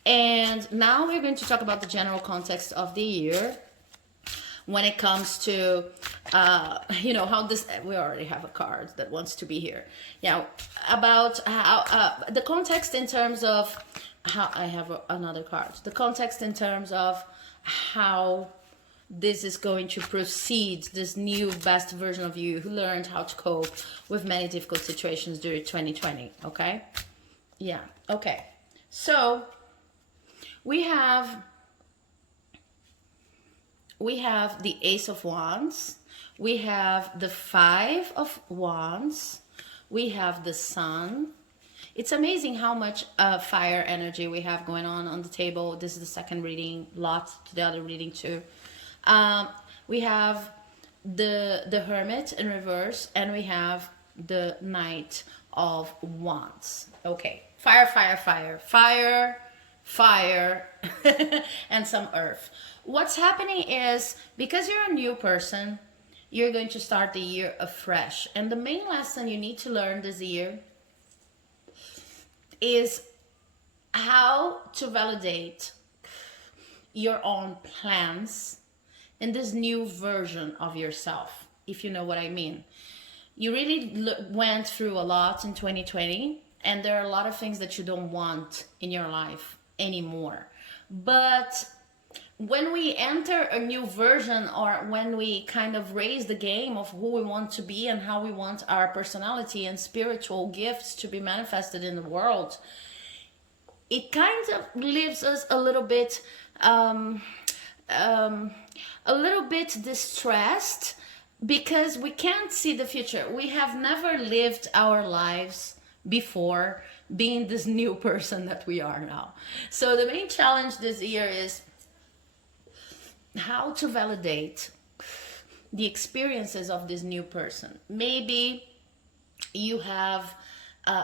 And now we're going to talk about the general context of the year when it comes to, how this, we already have a card that wants to be here. About how, the context in terms of, how I have another card. The context in terms of how this is going to proceed, this new best version of you who learned how to cope with many difficult situations during 2020, okay? Yeah, okay. So we have the Ace of Wands, we have the 5 of Wands, we have the Sun. It's amazing how much fire energy we have going on the table. This is the second reading, lots to the other reading too. We have the Hermit in reverse, and we have the Knight of Wands. Okay, fire, fire, fire, fire, fire, and some earth. What's happening is, because you're a new person, you're going to start the year afresh. And the main lesson you need to learn this year is how to validate your own plans in this new version of yourself, if you know what I mean. You really went through a lot in 2020, and there are a lot of things that you don't want in your life anymore. But when we enter a new version, or when we kind of raise the game of who we want to be and how we want our personality and spiritual gifts to be manifested in the world, it kind of leaves us a little bit distressed, because we can't see the future. We have never lived our lives before being this new person that we are now. So the main challenge this year is how to validate the experiences of this new person. Maybe you have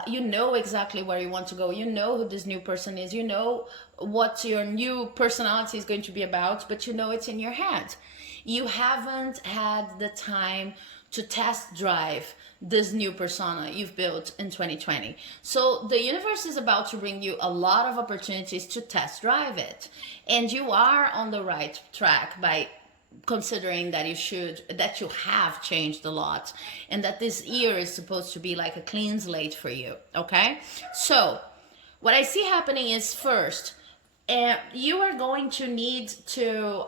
you know exactly where you want to go, you know who this new person is, you know what your new personality is going to be about, but you know it's in your head. You haven't had the time to test drive this new persona you've built in 2020. So the universe is about to bring you a lot of opportunities to test drive it. And you are on the right track by considering that you have changed a lot, and that this year is supposed to be like a clean slate for you, okay? So what I see happening is, first, you are going to need to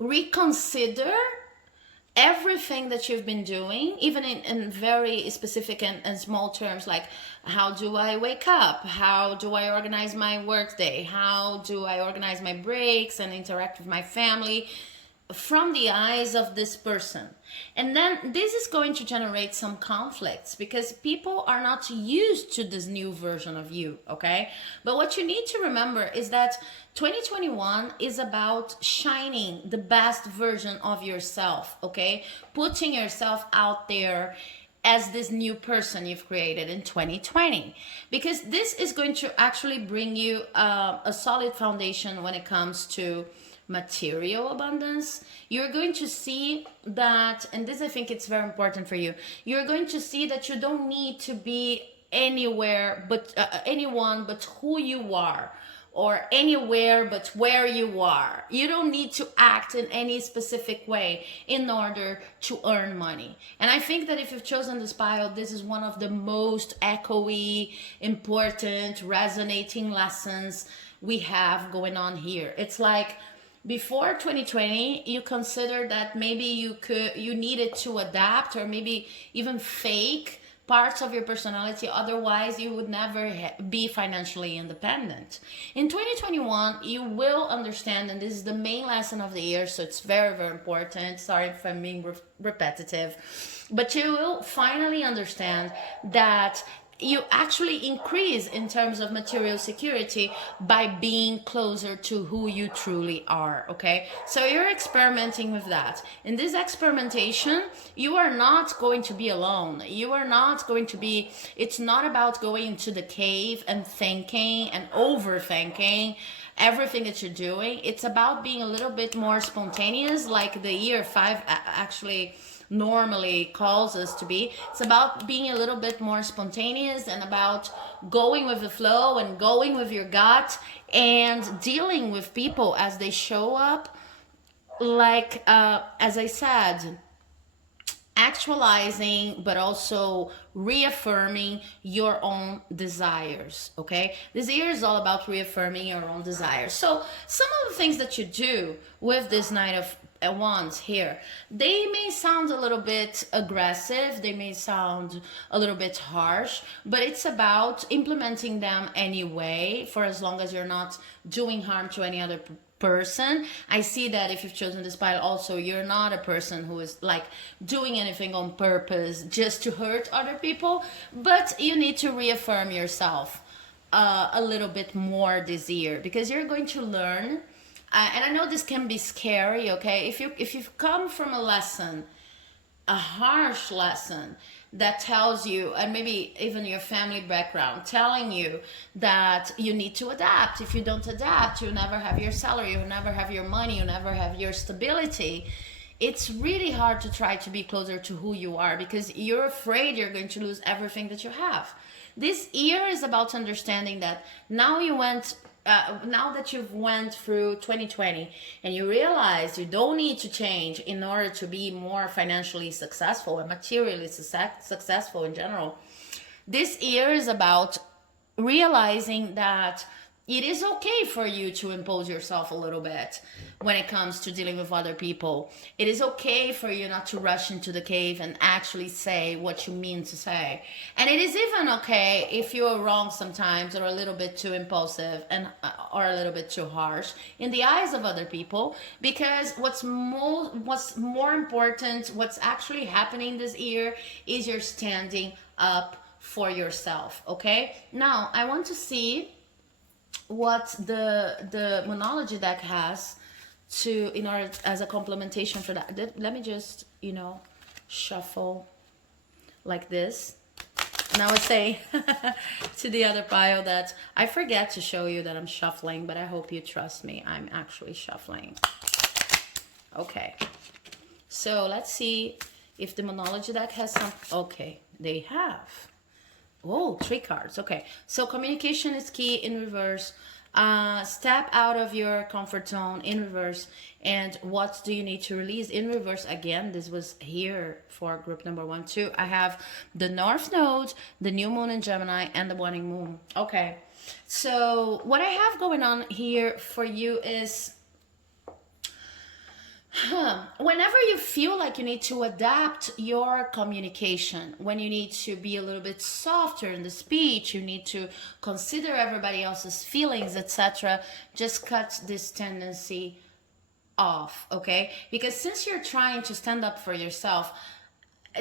reconsider everything that you've been doing, even in very specific and small terms, like how do I wake up, how do I organize my work day, how do I organize my breaks and interact with my family, from the eyes of this person. And then this is going to generate some conflicts because people are not used to this new version of you, okay? But what you need to remember is that 2021 is about shining the best version of yourself, okay? Putting yourself out there as this new person you've created in 2020, because this is going to actually bring you a solid foundation when it comes to material abundance. You're going to see that, and this I think it's very important for you, you're going to see that you don't need to be anywhere but anyone but who you are, or anywhere but where you are. You don't need to act in any specific way in order to earn money. And I think that if you've chosen this pile, this is one of the most echoey, important, resonating lessons we have going on here. It's like, before 2020, you considered that maybe you needed to adapt or maybe even fake parts of your personality, otherwise you would never be financially independent. In 2021, you will understand, and this is the main lesson of the year, so it's very, very important. Sorry if I'm being repetitive, but you will finally understand that you actually increase in terms of material security by being closer to who you truly are, okay? So you're experimenting with that. In this experimentation, you are not going to be alone. You are not going to be, it's not about going into the cave and thinking and overthinking everything that you're doing. It's about being a little bit more spontaneous, like the year 5 actually normally calls us to be. It's about being a little bit more spontaneous and about going with the flow and going with your gut and dealing with people as they show up. Like, as I said, actualizing but also reaffirming your own desires, okay? This year is all about reaffirming your own desires. So some of the things that you do with this Knight of Wands here, they may sound a little bit aggressive, they may sound a little bit harsh, but it's about implementing them anyway, for as long as you're not doing harm to any other person. I see that if you've chosen this pile also, you're not a person who is like doing anything on purpose just to hurt other people, but you need to reaffirm yourself a little bit more this year, because you're going to learn, and I know this can be scary, okay? If you've come from a lesson, a harsh lesson that tells you, and maybe even your family background telling you that you need to adapt. If you don't adapt, you never have your salary, you never have your money, you never have your stability. It's really hard to try to be closer to who you are because you're afraid you're going to lose everything that you have. This year is about understanding that now now that you've went through 2020 and you realize you don't need to change in order to be more financially successful and materially successful in general, this year is about realizing that it is okay for you to impose yourself a little bit when it comes to dealing with other people. It is okay for you not to rush into the cave and actually say what you mean to say. And it is even okay if you are wrong sometimes, or a little bit too impulsive and or a little bit too harsh in the eyes of other people, because what's more important, what's actually happening this year is you're standing up for yourself, okay? Now, I want to see what the monology deck has to, in order, as a complementation for that. Let me just, shuffle like this. And I would say to the other pile that I forget to show you that I'm shuffling, but I hope you trust me. I'm actually shuffling. Okay. So let's see if the monology deck has some. Okay, they have. Oh, 3 cards. Okay. So communication is key in reverse. Step out of your comfort zone in reverse. And what do you need to release in reverse? Again, this was here for group number 1, 2. I have the North Node, the New Moon in Gemini, and the Waning Moon. Okay. So what I have going on here for you is Whenever you feel like you need to adapt your communication, when you need to be a little bit softer in the speech, you need to consider everybody else's feelings, etc., just cut this tendency off, okay? Because since you're trying to stand up for yourself,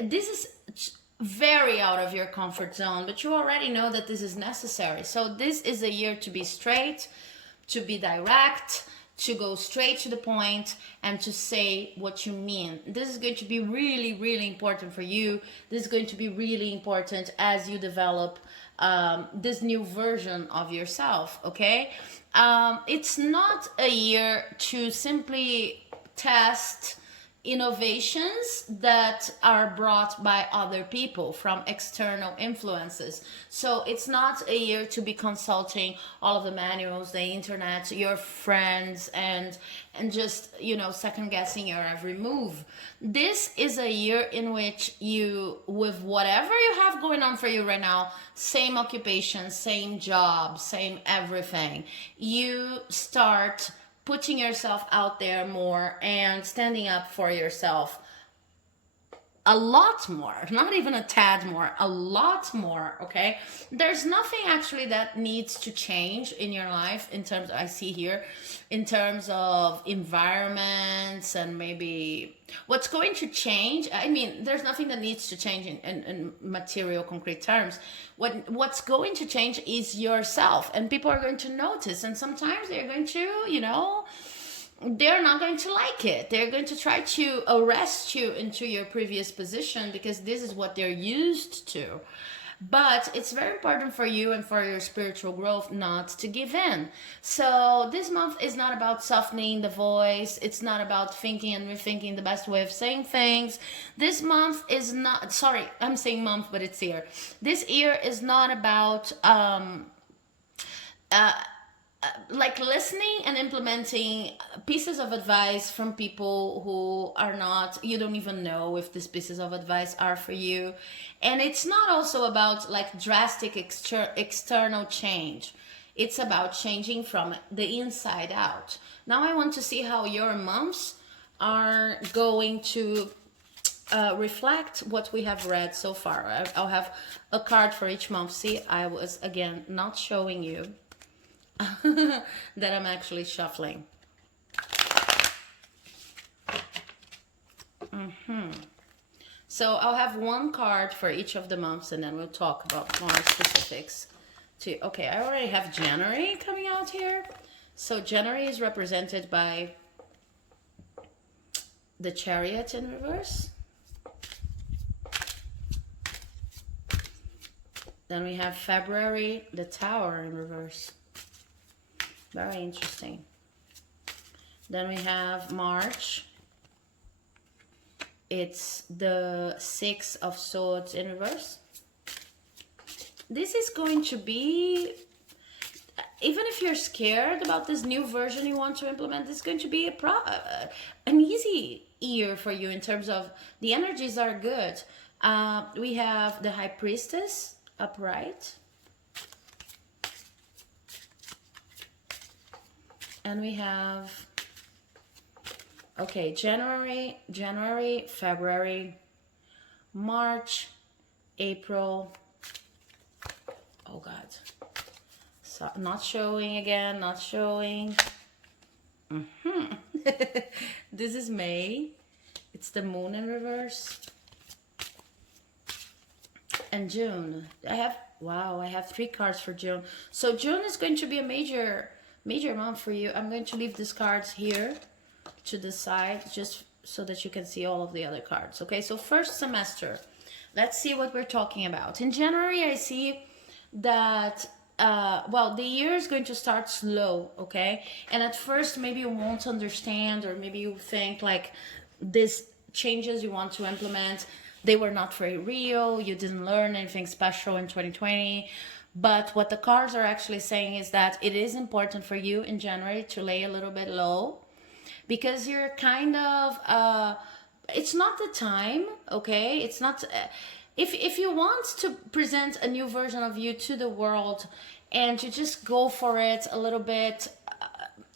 this is very out of your comfort zone, but you already know that this is necessary. So this is a year to be straight, to be direct, to go straight to the point, and to say what you mean. This is going to be really, really important for you. This is going to be really important as you develop this new version of yourself, okay? It's not a year to simply test innovations that are brought by other people from external influences. So it's not a year to be consulting all of the manuals, the internet, your friends, and just, you know, second guessing your every move. This is a year in which you, with whatever you have going on for you right now, same occupation, same job, same everything, you start putting yourself out there more and standing up for yourself a lot more, not even a tad more, a lot more, okay? There's nothing actually that needs to change in your life in terms, I see here, in terms of environments and maybe what's going to change. I mean, there's nothing that needs to change in material, concrete terms. What's going to change is yourself, and people are going to notice, and sometimes they're going to, you know, they're not going to like it. They're going to try to arrest you into your previous position because this is what they're used to. But it's very important for you and for your spiritual growth not to give in. So this month is not about softening the voice. It's not about thinking and rethinking the best way of saying things. This month is not, sorry, I'm saying month, but it's year. This year is not about like listening and implementing pieces of advice from people who are not, you don't even know if these pieces of advice are for you. And it's not also about like drastic external change. It's about changing from the inside out. Now I want to see how your months are going to reflect what we have read so far. I'll have a card for each month. See, I was again not showing you that I'm actually shuffling. So I'll have one card for each of the months, and then we'll talk about more specifics. Okay, I already have January coming out here. So January is represented by the Chariot in reverse. Then we have February, the Tower in reverse. Very interesting. Then we have March. It's the Six of Swords in reverse. This is going to be, even if you're scared about this new version you want to implement, this is going to be an easy year for you in terms of the energies are good. We have the High Priestess upright. And we have, okay, January, February, March, April. Oh God. So not showing again, not showing. This is May. It's the Moon in reverse. And June. I have 3 cards for June. So June is going to be a major month for you. I'm going to leave these cards here to the side just so that you can see all of the other cards. Okay, so first semester. Let's see what we're talking about. In January, I see that, well, the year is going to start slow, okay? And at first, maybe you won't understand, or maybe you think like these changes you want to implement, they were not very real. You didn't learn anything special in 2020. But what the cards are actually saying is that it is important for you in January to lay a little bit low, because you're kind of, it's not the time, okay? It's not, if you want to present a new version of you to the world and to just go for it a little bit,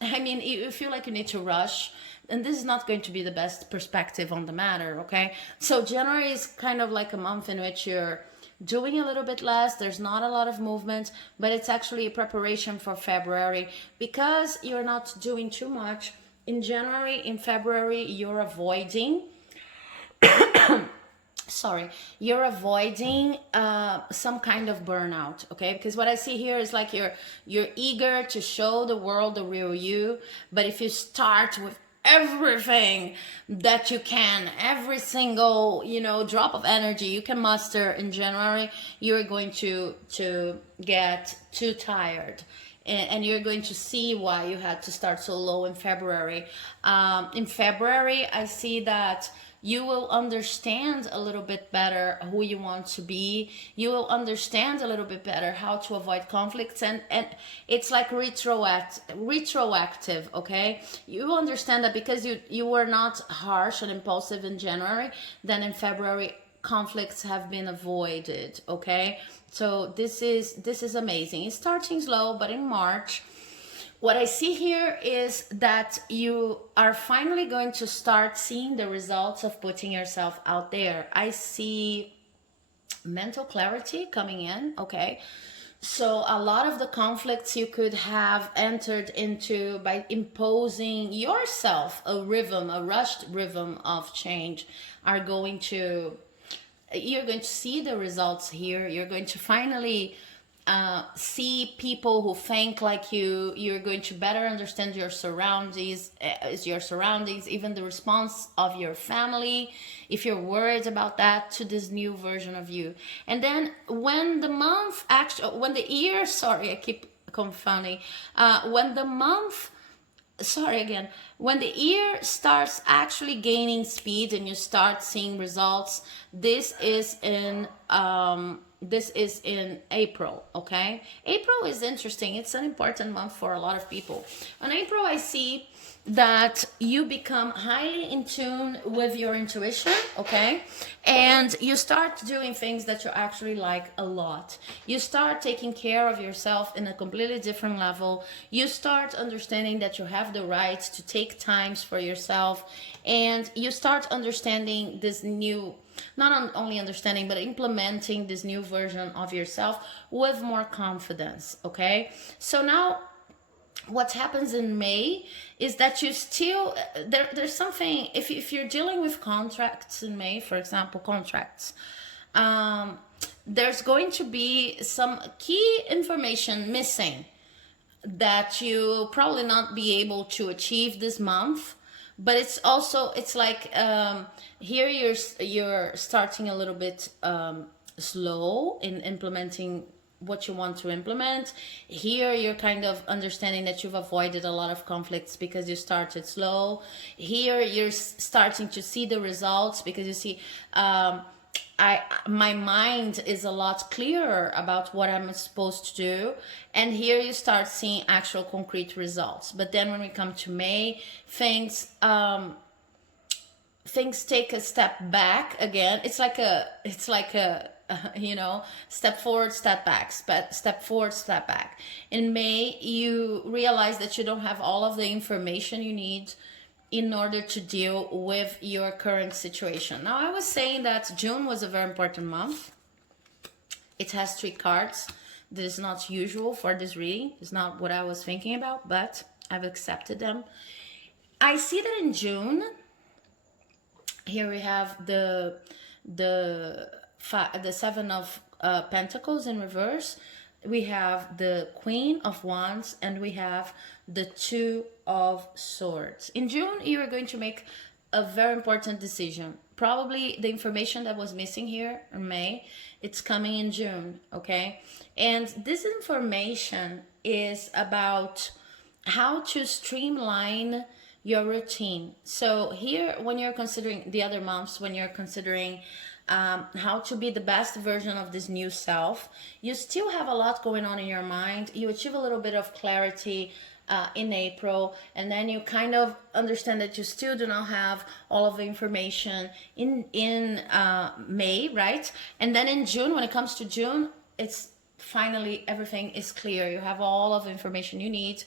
I mean, you feel like you need to rush, and this is not going to be the best perspective on the matter, okay? So January is kind of like a month in which you're doing a little bit less. There's not a lot of movement, but it's actually a preparation for February because you're not doing too much. In January, in February, you're avoiding, sorry, you're avoiding some kind of burnout, okay? Because what I see here is like you're eager to show the world the real you, but if you start with everything that you can, every single, you know, drop of energy you can muster in January, you're going to get too tired, and you're going to see why you had to start so low in February. In February, I see that you will understand a little bit better who you want to be. You will understand a little bit better how to avoid conflicts, and it's like retroactive, okay? You understand that because you were not harsh and impulsive in January, then in February conflicts have been avoided, okay? So this is amazing. It's starting slow, but in March, what I see here is that you are finally going to start seeing the results of putting yourself out there. I see mental clarity coming in, okay? So a lot of the conflicts you could have entered into by imposing yourself a rhythm, a rushed rhythm of change, are going to, you're going to see the results here. You're going to finally see people who think like you. You're going to better understand your surroundings, even the response of your family, if you're worried about that, to this new version of you. And then when the month actually, when the year, sorry, I keep confounding, when the month, sorry again, when the year starts actually gaining speed and you start seeing results, this is in April, okay? April is interesting. It's an important month for a lot of people. In April, I see that you become highly in tune with your intuition, okay? And you start doing things that you actually like a lot. You start taking care of yourself in a completely different level. You start understanding that you have the right to take times for yourself, and you start understanding this new, not only understanding, but implementing this new version of yourself with more confidence, okay? So now what happens in May is that you still, there's something, if you're dealing with contracts in May, for example, contracts, there's going to be some key information missing that you probably not be able to achieve this month. But it's also, it's like here you're starting a little bit slow in implementing what you want to implement. Here you're kind of understanding that you've avoided a lot of conflicts because you started slow. Here you're starting to see the results because you see my mind is a lot clearer about what I'm supposed to do, and here you start seeing actual concrete results. But then when we come to May, things take a step back again. It's like a you know, step forward, step back, step forward, step back. In May, you realize that you don't have all of the information you need in order to deal with your current situation. Now, I was saying that June was a very important month. It has 3 cards. This is not usual for this reading. It's not what I was thinking about, but I've accepted them. I see that in June, here we have the 7 of Pentacles in reverse. We have the Queen of Wands, and we have the 2 of Swords. In June, you are going to make a very important decision. Probably the information that was missing here in May, it's coming in June, okay? And this information is about how to streamline your routine. So here, when you're considering the other months, when you're considering how to be the best version of this new self, you still have a lot going on in your mind. You achieve a little bit of clarity in April, and then you kind of understand that you still do not have all of the information in May, right? And then in June, when it comes to June, it's finally everything is clear. You have all of the information you need.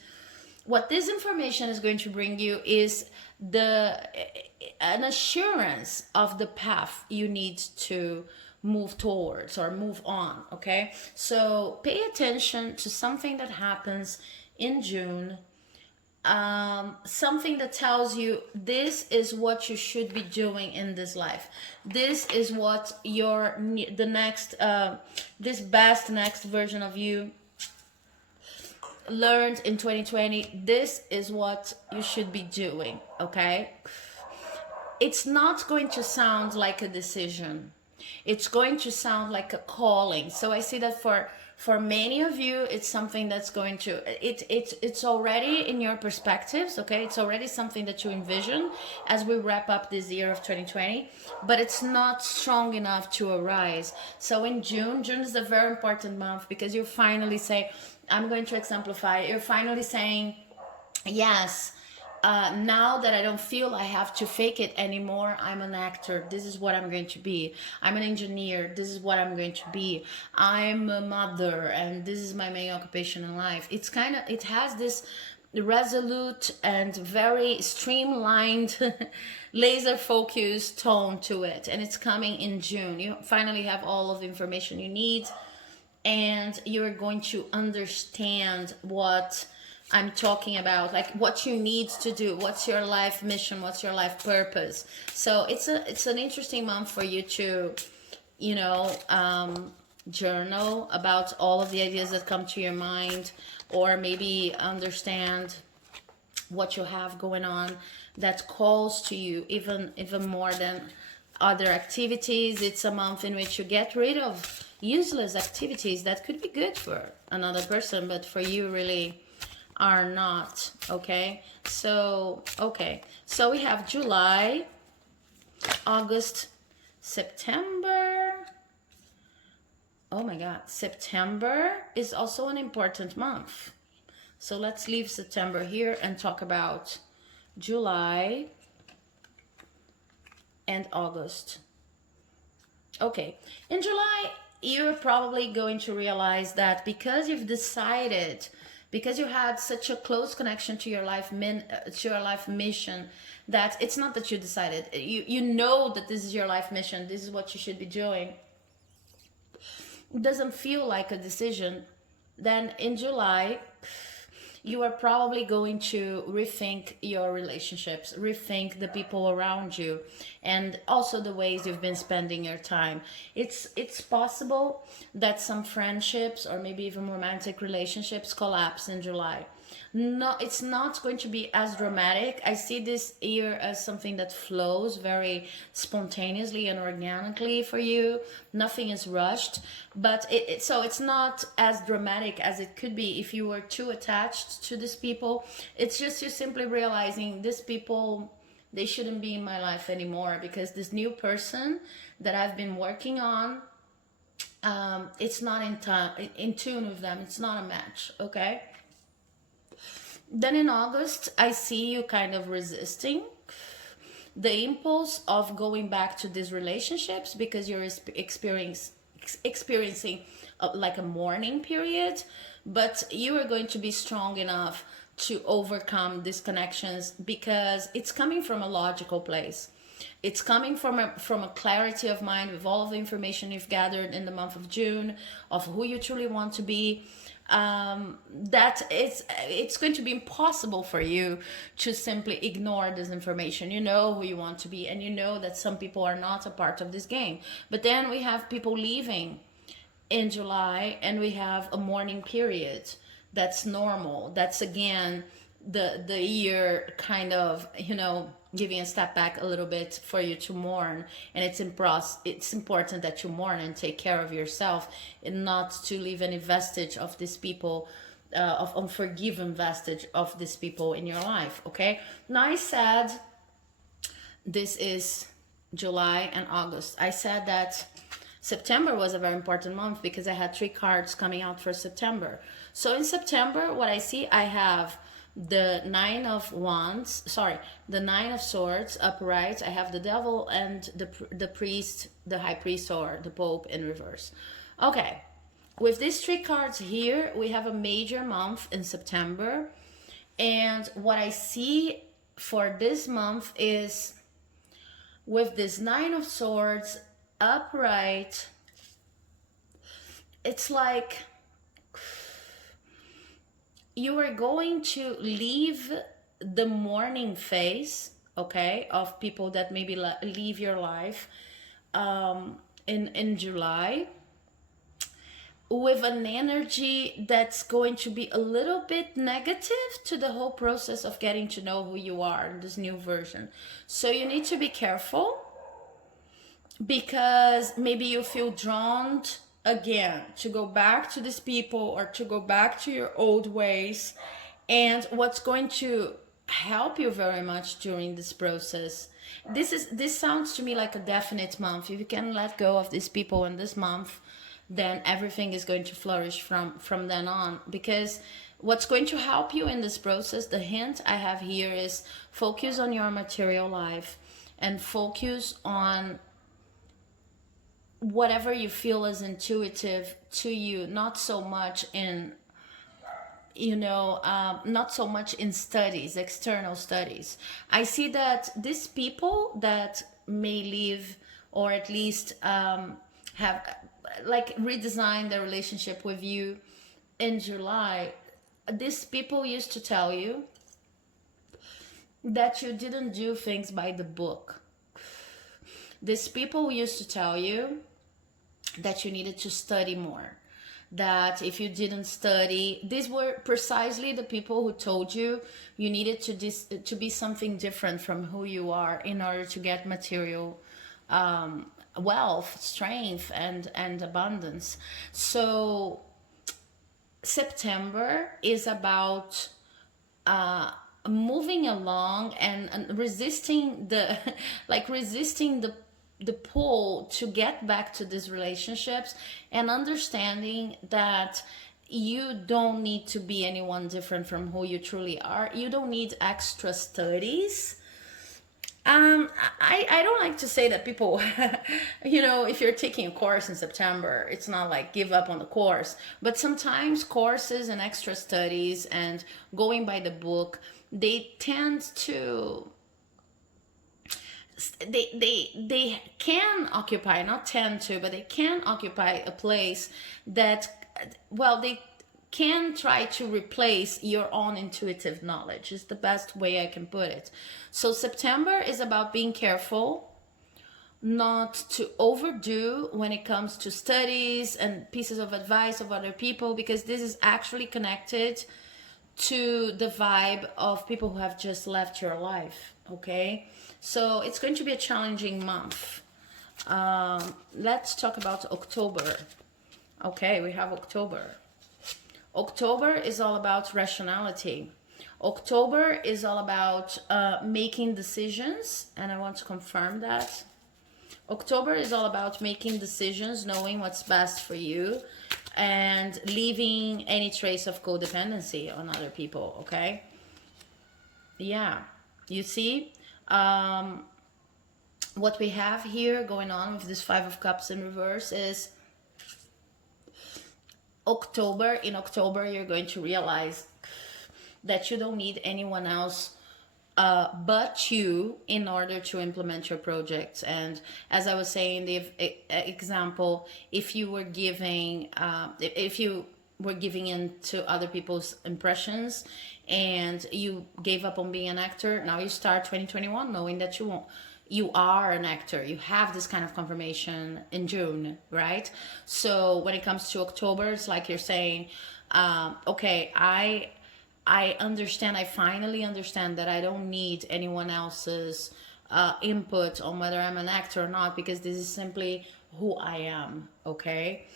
what this information is going to bring you is the an assurance of the path you need to move towards or move on. Okay, so pay attention to something that happens in June, something that tells you this is what you should be doing in this life. This is what your the next this best next version of you learned in 2020. This is what you should be doing. Okay, it's not going to sound like a decision, it's going to sound like a calling. So I see that for many of you, it's something that's going to it's already in your perspectives. Okay, it's already something that you envision as we wrap up this year of 2020, but it's not strong enough to arise. So in June is a very important month, because you finally say, I'm going to exemplify, you're finally saying, yes, now that I don't feel I have to fake it anymore, I'm an actor. This is what I'm going to be. I'm an engineer. This is what I'm going to be. I'm a mother, and this is my main occupation in life. It's kind of, it has this resolute and very streamlined, laser focused tone to it, and it's coming in June. You finally have all of the information you need, and you're going to understand what I'm talking about, like what you need to do, what's your life mission, what's your life purpose. So it's an interesting month for you to, you know, journal about all of the ideas that come to your mind, or maybe understand what you have going on that calls to you even more than other activities. It's a month in which you get rid of useless activities that could be good for another person, but for you really are not. Okay, so we have July, August, September. Oh my god, September is also an important month. So let's leave September here and talk about July and August. Okay, in July, you're probably going to realize that because you've decided, because you had such a close connection to your life mission, that it's not that you decided, you know that this is your life mission, this is what you should be doing. It doesn't feel like a decision. Then in July, you are probably going to rethink your relationships, rethink the people around you, and also the ways you've been spending your time. It's possible that some friendships or maybe even romantic relationships collapse in July. No, it's not going to be as dramatic. I see this year as something that flows very spontaneously and organically for you. Nothing is rushed, but so it's not as dramatic as it could be if you were too attached to these people. It's just you simply realizing these people, they shouldn't be in my life anymore, because this new person that I've been working on, it's not in tune with them. It's not a match. Okay. Then in August, I see you kind of resisting the impulse of going back to these relationships, because you're experiencing like a mourning period, but you are going to be strong enough to overcome these connections, because it's coming from a logical place. It's coming from a clarity of mind with all of the information you've gathered in the month of June of who you truly want to be. That it's going to be impossible for you to simply ignore this information. You know who you want to be, and you know that some people are not a part of this game. But then we have people leaving in July, and we have a mourning period. That's normal. That's again the year kind of, you know, giving a step back a little bit for you to mourn. And it's important that you mourn and take care of yourself, and not to leave any vestige of these people, of unforgiven vestige of these people in your life. Okay, now I said this is July and August. I said that September was a very important month because I had 3 cards coming out for September. So in September, what I see, I have the 9 of Wands, the 9 of Swords upright. I have the Devil and the priest, the High Priest, or the Pope in reverse. Okay, with these 3 cards here, we have a major month in September, And what I see for this month is with this Nine of Swords upright, it's like you are going to leave the mourning phase, okay, of people that maybe leave your life in July, with an energy that's going to be a little bit negative to the whole process of getting to know who you are in this new version. So you need to be careful, because maybe you feel drawn again to go back to these people or to go back to your old ways. And what's going to help you very much during this process, this sounds to me like a definite month. If you can let go of these people in this month, then everything is going to flourish from then on. Because what's going to help you in this process, the hint I have here is focus on your material life and focus on whatever you feel is intuitive to you, not so much in not so much in studies, external studies. I see that these people that may live, or at least have like redesigned their relationship with you in July, these people used to tell you that you didn't do things by the book. These people used to tell you that you needed to study more, that if you didn't study, these were precisely the people who told you you needed to be something different from who you are in order to get material wealth, strength, and abundance. So September is about moving along and resisting the resisting the pull to get back to these relationships, and understanding that you don't need to be anyone different from who you truly are. You don't need extra studies. I don't like to say that people, if you're taking a course in September, it's not like give up on the course. But sometimes courses and extra studies and going by the book, they tend to, they can occupy, not tend to, but they can occupy a place that, well, they can try to replace your own intuitive knowledge, is the best way I can put it. So September is about being careful not to overdo when it comes to studies and pieces of advice of other people, because this is actually connected to the vibe of people who have just left your life, okay? So it's going to be a challenging month. Let's talk about October. Okay, we have October. October is all about rationality. October is all about making decisions, and I want to confirm that. October is all about making decisions, knowing what's best for you, and leaving any trace of codependency on other people, okay? Yeah, you see what we have here going on with this Five of Cups in reverse is October. In October, you're going to realize that you don't need anyone else but you in order to implement your projects. And as I was saying, the example, if you were giving in to other people's impressions and you gave up on being an actor, now you start 2021 knowing that you are an actor. You have this kind of confirmation in June, right? So when it comes to October, it's like you're saying, okay, I understand, I finally understand that I don't need anyone else's input on whether I'm an actor or not, because this is simply who I am, okay?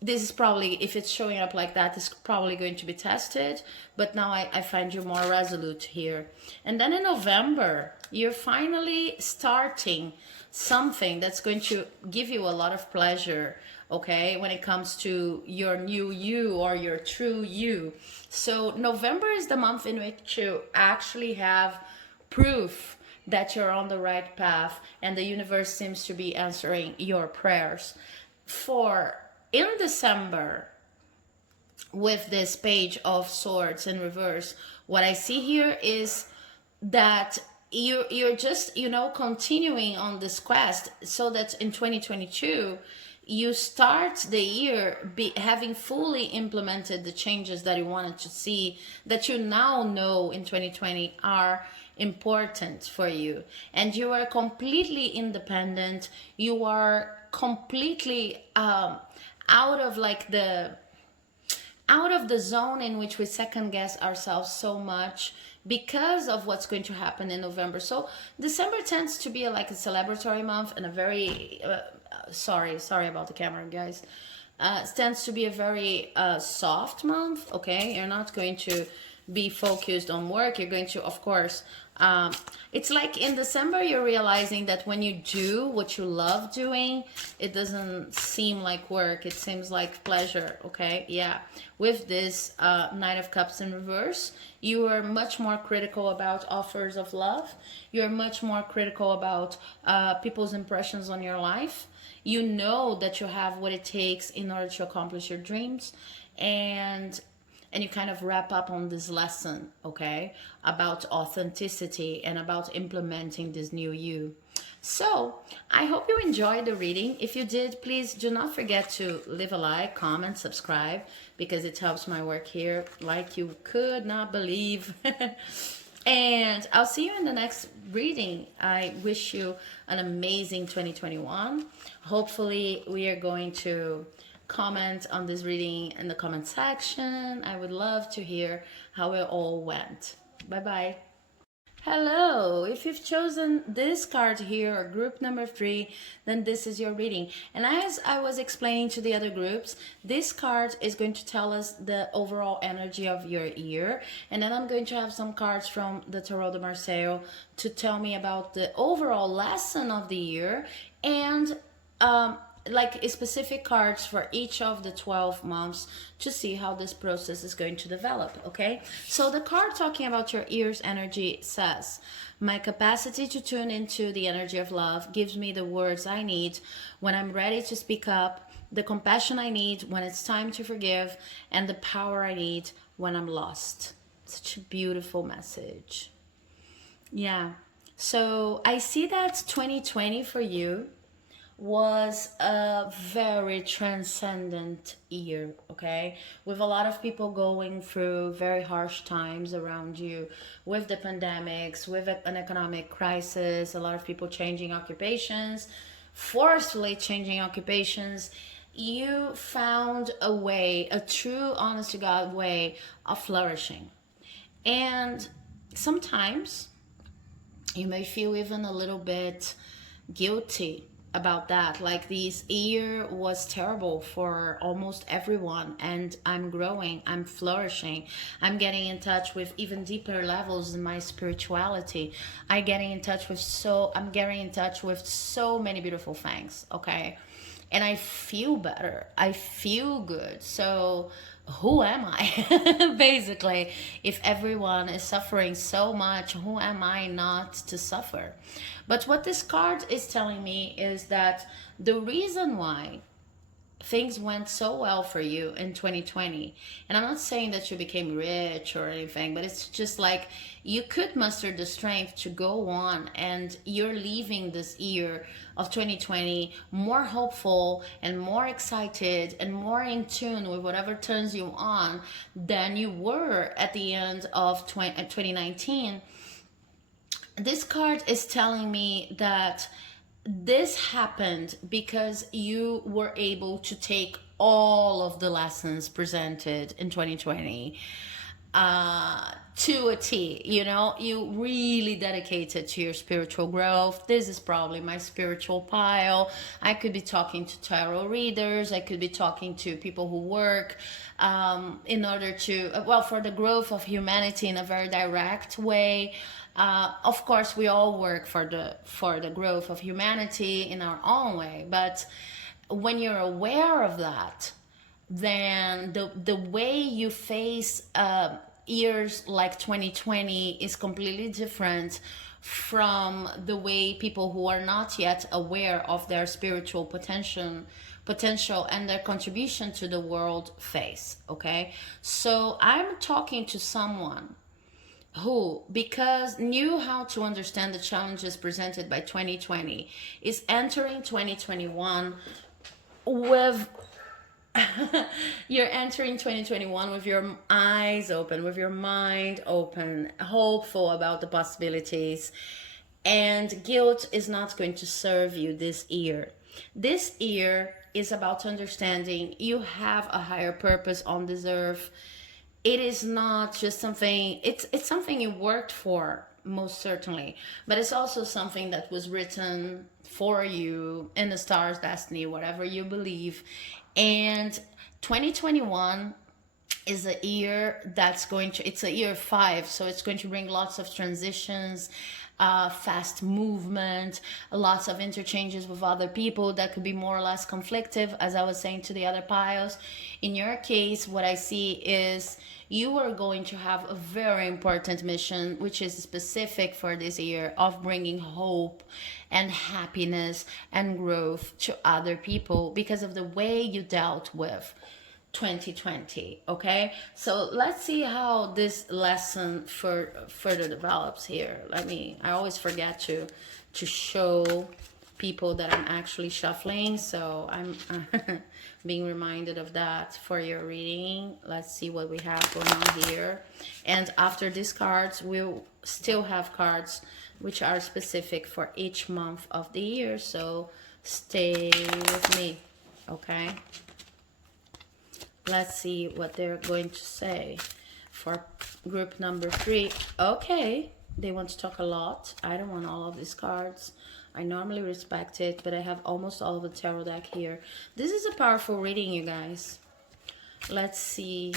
This is probably, if it's showing up like that, it's probably going to be tested, but now I find you more resolute here. And then in November, you're finally starting something that's going to give you a lot of pleasure, okay, when it comes to your new you or your true you. So November is the month in which you actually have proof that you're on the right path, and the universe seems to be answering your prayers. In December, with this Page of Swords in reverse, What I see here is that you're just, you know, continuing on this quest, so that in 2022 you start the year having fully implemented the changes that you wanted to see, that you now know in 2020 are important for you, and you are completely independent. You are completely out of like the out of the zone in which we second guess ourselves so much because of what's going to happen in November. So December tends to be like a celebratory month, and a very sorry about the camera, guys. Tends to be a very soft month. Okay, you're not going to be focused on work. You're going to, of course, it's like in December you're realizing that when you do what you love doing, it doesn't seem like work, it seems like pleasure. Okay, yeah. With this Knight of Cups in reverse, you are much more critical about offers of love. You're much more critical about people's impressions on your life. You know that you have what it takes in order to accomplish your dreams, and you kind of wrap up on this lesson, okay, about authenticity and about implementing this new you. So I hope you enjoyed the reading. If you did, please do not forget to leave a like, comment, subscribe, because it helps my work here like you could not believe. And I'll see you in the next reading. I wish you an amazing 2021. Hopefully we are going to comment on this reading in the comment section. I would love to hear how it all went. Bye bye. Hello, if you've chosen this card here, or group number 3, then this is your reading. And as I was explaining to the other groups, this card is going to tell us the overall energy of your year. And then I'm going to have some cards from the Tarot de Marseille to tell me about the overall lesson of the year, and like specific cards for each of the 12 months to see how this process is going to develop. Okay, so the card talking about your ear's energy says, my capacity to tune into the energy of love gives me the words I need when I'm ready to speak up, the compassion I need when it's time to forgive, and the power I need when I'm lost. Such a beautiful message. Yeah, so I see that 2020 for you was a very transcendent year, okay, with a lot of people going through very harsh times around you, with the pandemics, with an economic crisis, a lot of people changing occupations, forcefully changing occupations. You found a way, a true honest to God way of flourishing. And sometimes you may feel even a little bit guilty about that, like this year was terrible for almost everyone, and I'm growing, I'm flourishing, I'm getting in touch with even deeper levels in my spirituality. I'm getting in touch with so many beautiful things, okay, and I feel better, I feel good. So who am I? Basically, if everyone is suffering so much, who am I not to suffer? But what this card is telling me is that the reason why things went so well for you in 2020, and I'm not saying that you became rich or anything, but it's just like you could muster the strength to go on, and you're leaving this year of 2020 more hopeful and more excited and more in tune with whatever turns you on than you were at the end of 2019. This card is telling me that this happened because you were able to take all of the lessons presented in 2020 to a T. You know, you really dedicated to your spiritual growth. This is probably my spiritual pile. I could be talking to tarot readers. I could be talking to people who work in order to, for the growth of humanity in a very direct way. Of course, we all work for the growth of humanity in our own way. But when you're aware of that, then the way you face years like 2020 is completely different from the way people who are not yet aware of their spiritual potential and their contribution to the world face. Okay, so I'm talking to someone who, because knew how to understand the challenges presented by 2020, is entering 2021 with you're entering 2021 with your eyes open, with your mind open, hopeful about the possibilities. And guilt is not going to serve you this year. This year is about understanding you have a higher purpose on this earth. It is not just something, it's something you worked for, most certainly, but it's also something that was written for you in the stars destiny, whatever you believe. And 2021 is a year that's going to, it's a year 5, so it's going to bring lots of transitions, fast movement, lots of interchanges with other people that could be more or less conflictive, as I was saying to the other piles. In your case, what I see is you are going to have a very important mission, which is specific for this year, of bringing hope and happiness and growth to other people because of the way you dealt with 2020. Okay, so let's see how this lesson further develops here. I always forget to show people that I'm actually shuffling, so I'm being reminded of that for your reading. Let's see what we have going on here. And after these cards, we'll still have cards which are specific for each month of the year, so stay with me. Okay, let's see what they're going to say for group number 3. Okay, they want to talk a lot. I don't want all of these cards. I normally respect it, but I have almost all of the tarot deck here. This is a powerful reading, you guys. Let's see.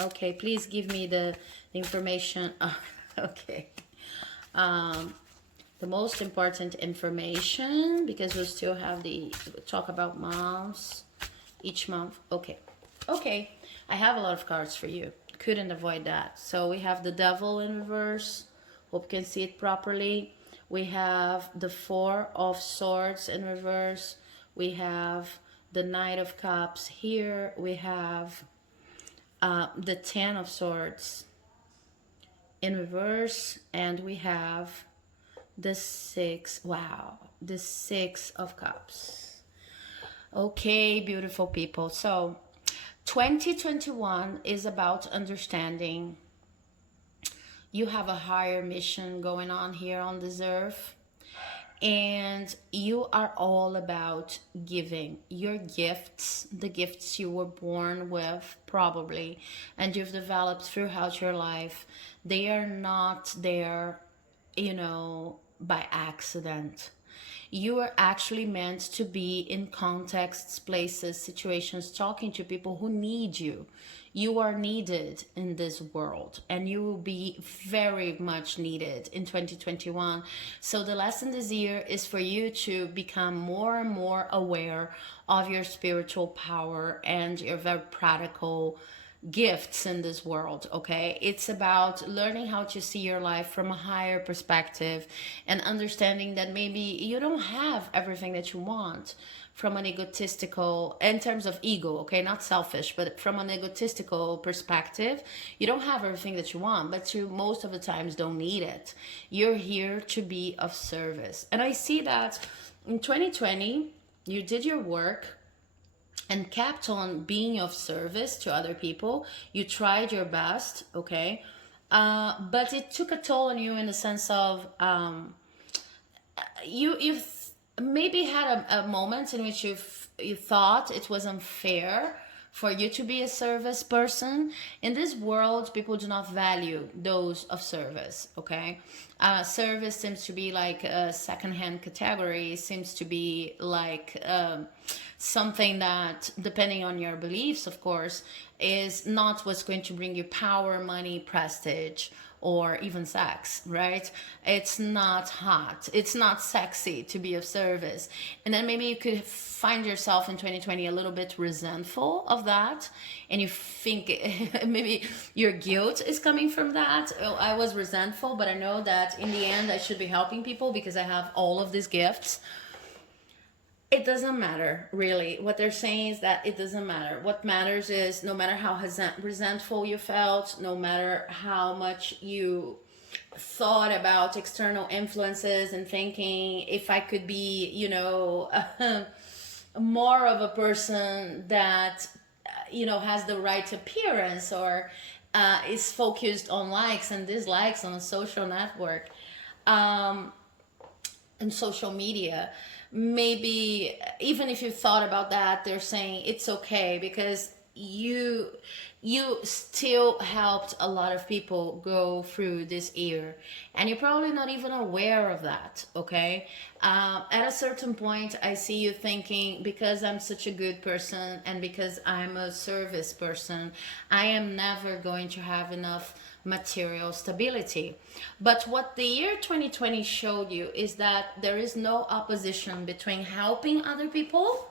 Okay, please give me the information. Oh, okay. The most important information, because we'll still have the talk about months each month. Okay. Okay. I have a lot of cards for you. Couldn't avoid that. So we have the Devil in reverse. Hope you can see it properly. We have the 4 of Swords in reverse. We have the Knight of Cups here. We have the 10 of Swords in reverse. And we have the 6. Wow. The 6 of Cups. Okay, beautiful people. So 2021 is about understanding you have a higher mission going on here on this earth, and you are all about giving your gifts, the gifts you were born with probably, and you've developed throughout your life. They are not there, by accident. You are actually meant to be in contexts, places, situations, talking to people who need you. You are needed in this world, and you will be very much needed in 2021. So the lesson this year is for you to become more and more aware of your spiritual power and your very practical gifts in this world. Okay, it's about learning how to see your life from a higher perspective and understanding that maybe you don't have everything that you want, from an egotistical, in terms of ego, okay, not selfish, but from an egotistical perspective, you don't have everything that you want, but you most of the times don't need it. You're here to be of service. And I see that in 2020 you did your work and kept on being of service to other people. You tried your best, okay, but it took a toll on you in the sense of you maybe had a moment in which you thought it was unfair for you to be a service person. In this world, people do not value those of service, okay? Service seems to be like a second-hand category, seems to be like something that, depending on your beliefs, of course, is not what's going to bring you power, money, prestige, or even sex, right? It's not hot. It's not sexy to be of service. And then maybe you could find yourself in 2020 a little bit resentful of that. And you think maybe your guilt is coming from that. Oh, I was resentful, but I know that in the end I should be helping people because I have all of these gifts. It doesn't matter, really. What they're saying is that it doesn't matter. What matters is no matter how resentful you felt, no matter how much you thought about external influences and thinking if I could be, more of a person that, has the right appearance, or is focused on likes and dislikes on a social network, um, and social media. Maybe even if you thought about that, they're saying it's okay because you still helped a lot of people go through this year, and you're probably not even aware of that. Okay, at a certain point I see you thinking, because I'm such a good person and because I'm a service person, I am never going to have enough material stability. But what the year 2020 showed you is that there is no opposition between helping other people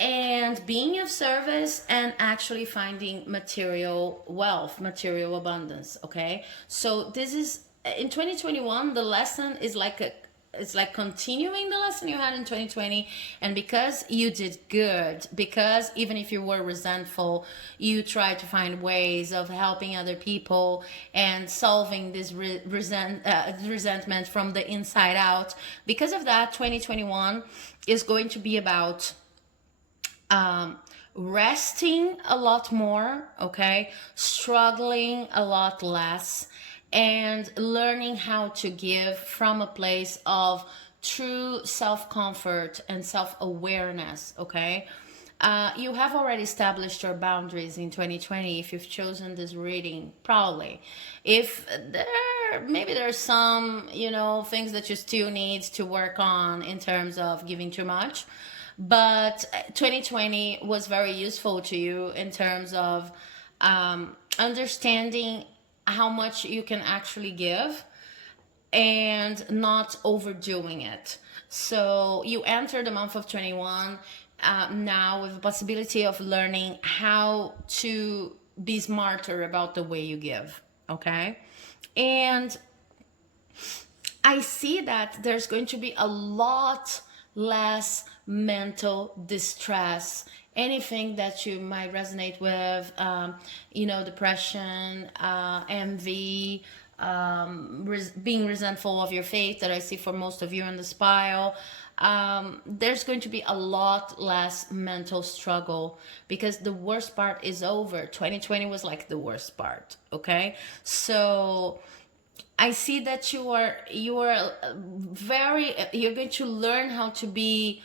and being of service and actually finding material wealth, material abundance. Okay, so this is in 2021, the lesson is like a, it's like continuing the lesson you had in 2020. And because you did good, because even if you were resentful, you tried to find ways of helping other people and solving this resentment from the inside out. Because of that, 2021 is going to be about resting a lot more, okay, struggling a lot less, and learning how to give from a place of true self comfort and self awareness, okay. You have already established your boundaries in 2020 if you've chosen this reading, probably. If there, maybe there's some, things that you still need to work on in terms of giving too much, but 2020 was very useful to you in terms of understanding how much you can actually give and not overdoing it. So you enter the month of 21 now with the possibility of learning how to be smarter about the way you give. Okay, and I see that there's going to be a lot less mental distress. Anything that you might resonate with, depression, envy, being resentful of your faith, that I see for most of you in this pile. There's going to be a lot less mental struggle because the worst part is over. 2020 was like the worst part. Okay, so I see that you are very, you're going to learn how to be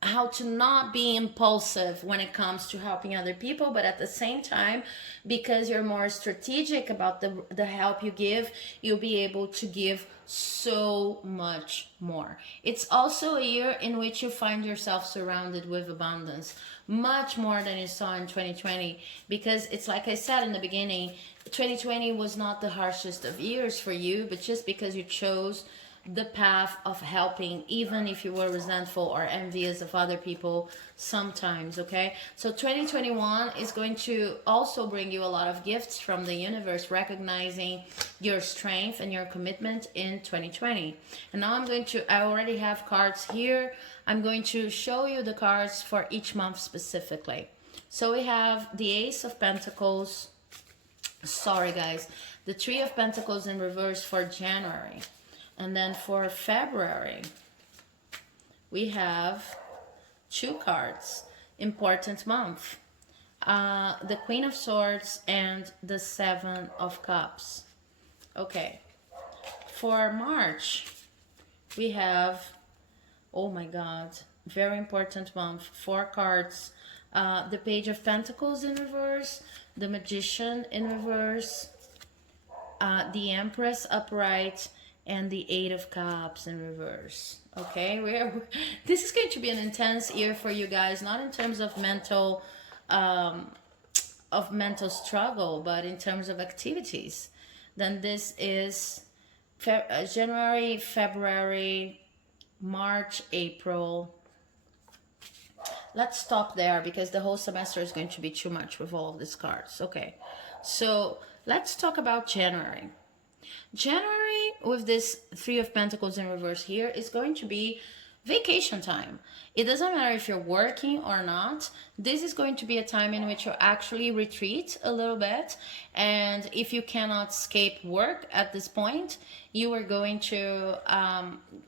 how to not be impulsive when it comes to helping other people, but at the same time, because you're more strategic about the help you give, you'll be able to give so much more. It's also a year in which you find yourself surrounded with abundance, much more than you saw in 2020, because it's like I said in the beginning, 2020 was not the harshest of years for you, but just because you chose the path of helping, even if you were resentful or envious of other people sometimes. Okay, so 2021 is going to also bring you a lot of gifts from the universe, recognizing your strength and your commitment in 2020. And now I already have cards here. I'm going to show you the cards for each month specifically. So we have the Ace of Pentacles, sorry guys, the Three of Pentacles in reverse for January. And then for February, we have two cards, important month. The Queen of Swords and the Seven of Cups. Okay. For March, we have, oh my God, very important month. Four cards. The Page of Pentacles in reverse, the Magician in reverse, the Empress upright, and the Eight of Cups in reverse. Okay, this is going to be an intense year for you guys, not in terms of mental struggle, but in terms of activities. Then this is January, February, March, April. Let's stop there because the whole semester is going to be too much with all of these cards. Okay, so let's talk about January. January, with this Three of Pentacles in reverse here, is going to be vacation time. It doesn't matter if you're working or not. This is going to be a time in which you actually retreat a little bit. And if you cannot escape work at this point, you are going to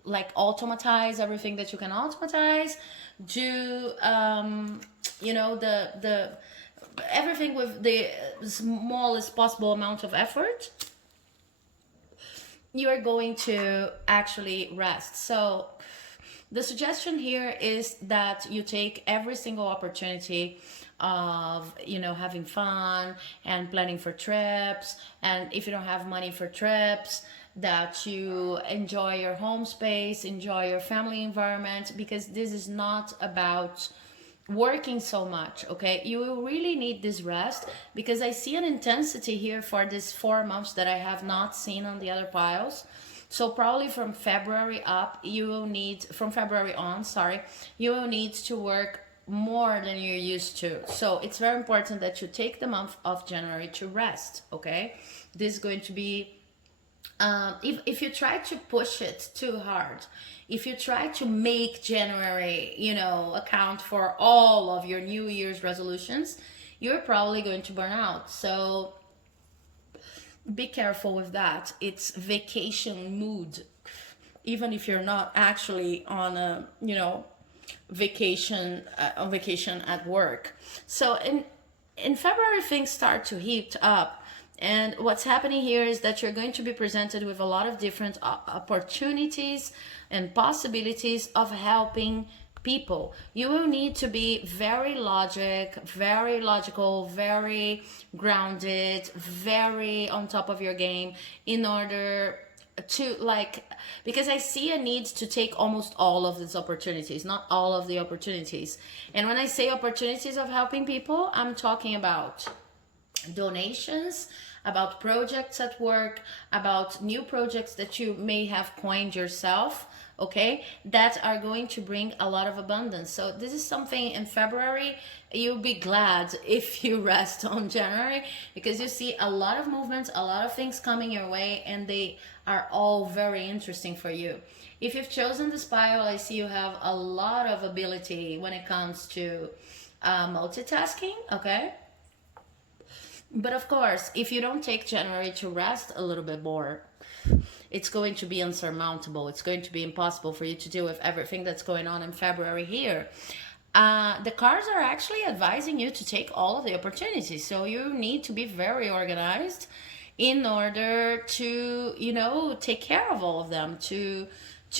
like automatize everything that you can automatize. Do the everything with the smallest possible amount of effort. You are going to actually rest. So the suggestion here is that you take every single opportunity of having fun and planning for trips, and if you don't have money for trips, that you enjoy your home space, enjoy your family environment, because this is not about working so much. Okay, you will really need this rest, because I see an intensity here for this 4 months that I have not seen on the other piles. So probably from February up, you will need, from February on, sorry, you will need to work more than you're used to. So it's very important that you take the month of January to rest, okay? This is going to be, if you try to push it too hard, if you try to make January, account for all of your New Year's resolutions, you're probably going to burn out. So be careful with that. It's vacation mood, even if you're not actually on a vacation on vacation at work. So in February, things start to heat up, and what's happening here is that you're going to be presented with a lot of different opportunities and possibilities of helping people. You will need to be very logical, very grounded, very on top of your game in order to, like, because I see a need to take almost all of these opportunities, not all of the opportunities. And when I say opportunities of helping people, I'm talking about donations, about projects at work, about new projects that you may have coined yourself, okay, that are going to bring a lot of abundance. So this is something in February. You'll be glad if you rest on January, because you see a lot of movements, a lot of things coming your way, and they are all very interesting for you. If you've chosen this pile, I see you have a lot of ability when it comes to multitasking, okay? But of course, if you don't take January to rest a little bit more, it's going to be unsurmountable. It's going to be impossible for you to deal with everything that's going on in February here. The cards are actually advising you to take all of the opportunities. So you need to be very organized in order to, take care of all of them, to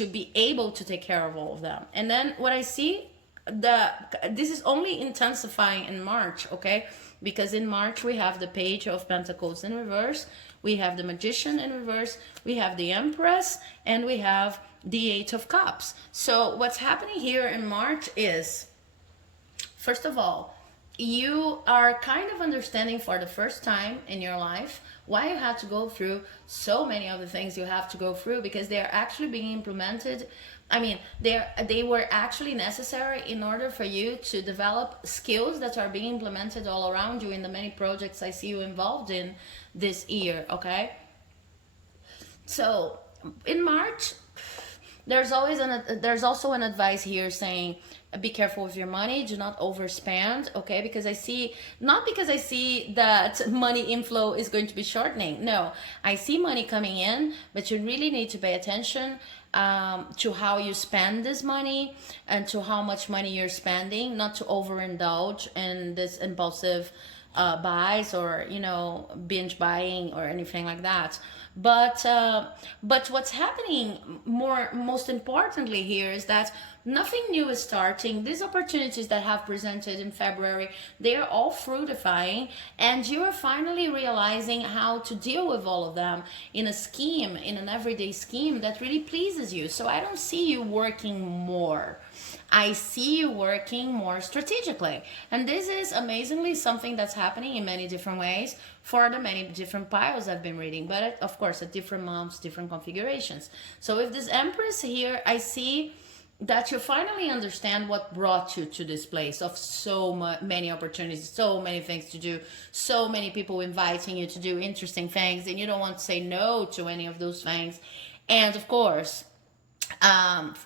be able to take care of all of them. And then what I see, this is only intensifying in March, okay? Because in March we have the Page of Pentacles in reverse, we have the Magician in reverse, we have the Empress, and we have the Eight of Cups. So what's happening here in March is, first of all, you are kind of understanding for the first time in your life why you have to go through so many of the things you have to go through, because they are actually being implemented. I mean, they were actually necessary in order for you to develop skills that are being implemented all around you in the many projects I see you involved in this year, okay? So in March, there's also an advice here saying, be careful with your money, do not overspend, okay? Because I see, not because I see that money inflow is going to be shortening. No, I see money coming in, but you really need to pay attention to how you spend this money and to how much money you're spending, not to overindulge in this impulsive buys or binge buying or anything like that. But what's happening most importantly here is that nothing new is starting. These opportunities that have presented in February, they are all fructifying, and you are finally realizing how to deal with all of them in a scheme, in an everyday scheme that really pleases you. So I don't see you working more. I see you working more strategically. And this is amazingly something that's happening in many different ways for the many different piles I've been reading. But of course, at different months, different configurations. So with this Empress here, I see that you finally understand what brought you to this place of so many opportunities, so many things to do, so many people inviting you to do interesting things, and you don't want to say no to any of those things. And of course,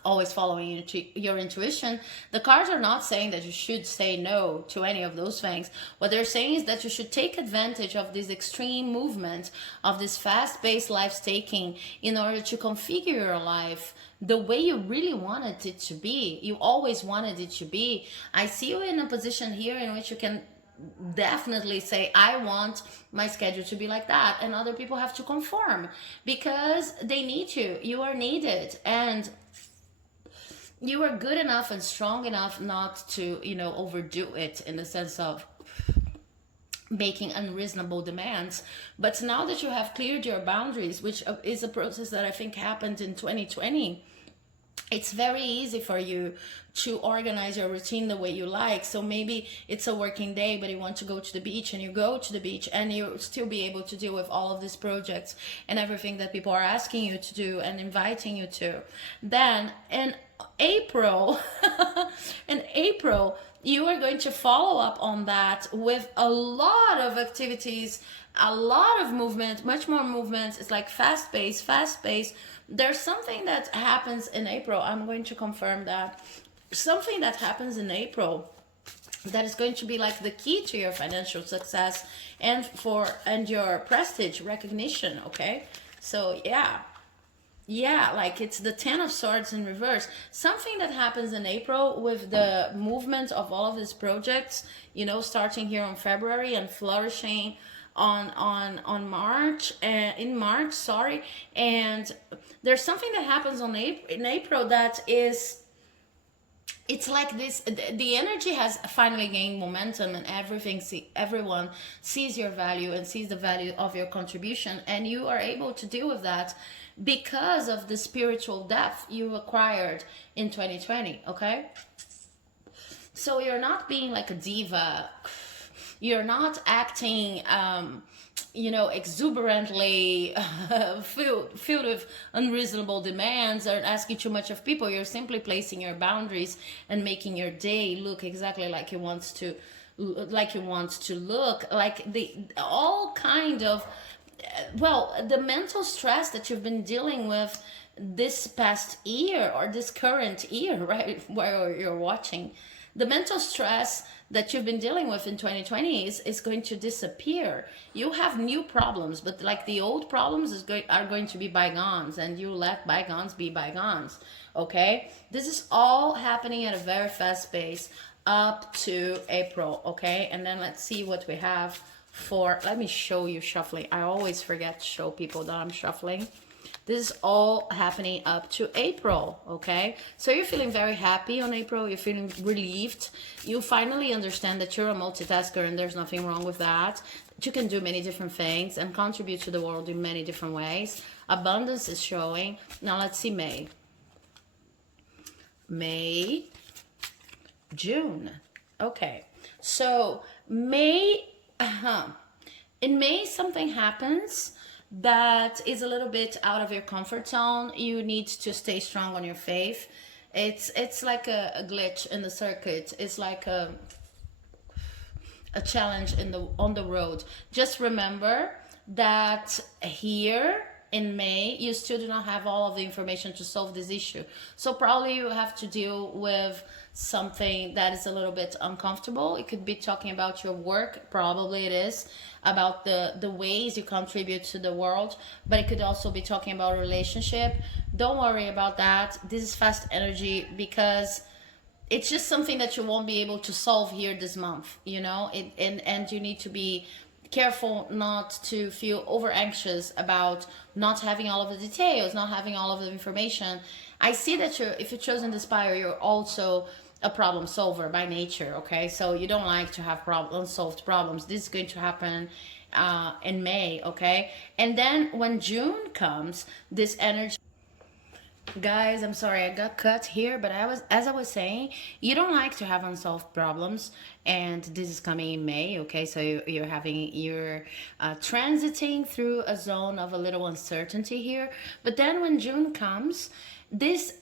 always following your intuition. The cards are not saying that you should say no to any of those things. What they're saying is that you should take advantage of this extreme movement, of this fast-paced life taking, in order to configure your life the way you really wanted it to be. You always wanted it to be. I see you in a position here in which you can definitely say, I want my schedule to be like that, and other people have to conform because they need to. You are needed, and you are good enough and strong enough not to, overdo it in the sense of making unreasonable demands. But now that you have cleared your boundaries, which is a process that I think happened in 2020, it's very easy for you to organize your routine the way you like. So maybe it's a working day, but you want to go to the beach, and you go to the beach, and you still be able to deal with all of these projects and everything that people are asking you to do and inviting you to. Then in April, you are going to follow up on that with a lot of activities, a lot of movement, much more movements. It's like fast pace. There's something that happens in April. I'm going to confirm that. Something that happens in April that is going to be like the key to your financial success and your prestige recognition. Okay, so yeah, like it's the Ten of Swords in reverse. Something that happens in April with the movement of all of these projects, starting here on February and flourishing on March, in March, sorry. And there's something that happens in April that is, it's like this, the energy has finally gained momentum, and everyone sees your value and sees the value of your contribution, and you are able to deal with that because of the spiritual depth you acquired in 2020. Okay, so you're not being like a diva, you're not acting exuberantly filled with unreasonable demands or asking too much of people. You're simply placing your boundaries and making your day look exactly like you want to look, like the all kind of the mental stress that you've been dealing with this past year or this current year, right, where you're watching. The mental stress that you've been dealing with in 2020 is going to disappear. You have new problems, but like the old problems are going to be bygones, and you let bygones be bygones. Okay, this is all happening at a very fast pace up to April. Okay, and then let's see what we have for, let me show you shuffling. I always forget to show people that I'm shuffling. This is all happening up to April, okay? So you're feeling very happy on April. You're feeling relieved. You finally understand that you're a multitasker and there's nothing wrong with that. That you can do many different things and contribute to the world in many different ways. Abundance is showing. Now let's see May. May, June. Okay, so May, in May something happens that is a little bit out of your comfort zone. You need to stay strong on your faith. It's like a glitch in the circuit. It's like a challenge on the road. Just remember that here in May, you still do not have all of the information to solve this issue. So probably you have to deal with something that is a little bit uncomfortable. It could be talking about your work, probably it is, about the ways you contribute to the world, but it could also be talking about a relationship. Don't worry about that. This is fast energy because it's just something that you won't be able to solve here this month, and you need to be careful not to feel over anxious about not having all of the details, not having all of the information. I see that if you're chosen to Inspire, you're also a problem solver by nature, okay? So you don't like to have unsolved problems. This is going to happen in May, okay? And then when June comes, this energy, guys, I'm sorry I got cut here, but as I was saying, you don't like to have unsolved problems, and this is coming in May. Okay, so you're transiting through a zone of a little uncertainty here. But then when June comes, this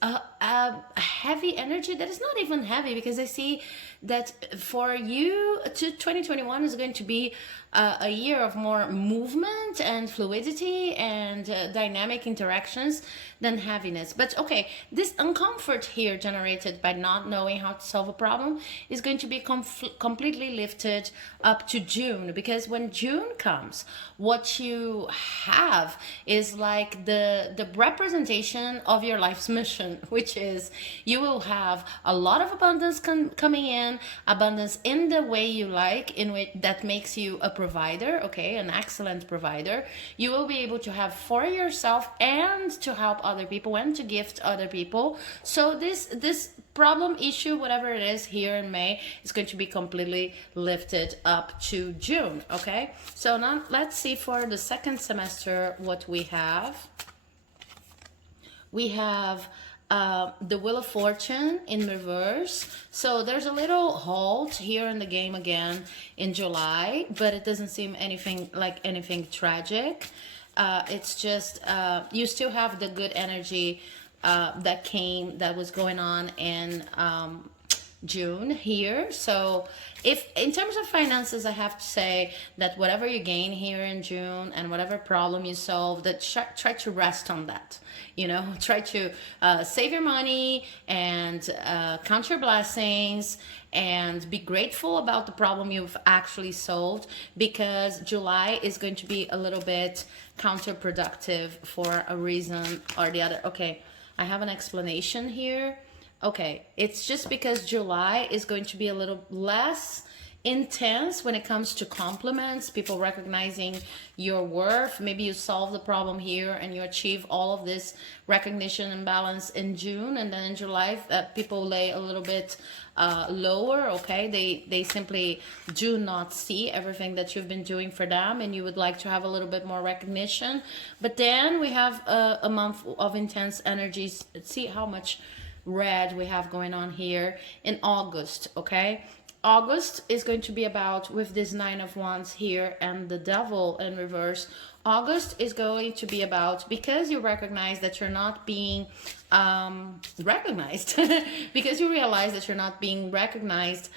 heavy energy that is not even heavy, because I see that for you to 2021 is going to be a year of more movement and fluidity and dynamic interactions than heaviness. But okay, this uncomfort here generated by not knowing how to solve a problem is going to be completely lifted up to June, because when June comes, what you have is like the representation of your life's mission, which is you will have a lot of abundance coming in, abundance in the way you like, in which that makes you a provider, okay, an excellent provider. You will be able to have for yourself and to help other people and to gift other people. So this problem, issue, whatever it is here in May, is going to be completely lifted up to June. Okay, so now let's see for the second semester what we have. We have the Wheel of Fortune in reverse. So there's a little halt here in the game again in July, but it doesn't seem anything tragic. It's just you still have the good energy that was going on in June here. So if in terms of finances, I have to say that whatever you gain here in June and whatever problem you solve, that try to rest on that. You know, try to save your money and count your blessings and be grateful about the problem you've actually solved, because July is going to be a little bit counterproductive for a reason or the other. Okay, I have an explanation here. Okay, it's just because July is going to be a little less intense when it comes to compliments, people recognizing your worth. Maybe you solve the problem here and you achieve all of this recognition and balance in June, and then in July people lay a little bit lower. Okay, they simply do not see everything that you've been doing for them, and you would like to have a little bit more recognition. But then we have a month of intense energies. See how much red we have going on here in August. Okay, August is going to be about, with this Nine of Wands here and the Devil in reverse, August is going to be about, because you recognize that you're not being recognized, because you realize that you're not being recognized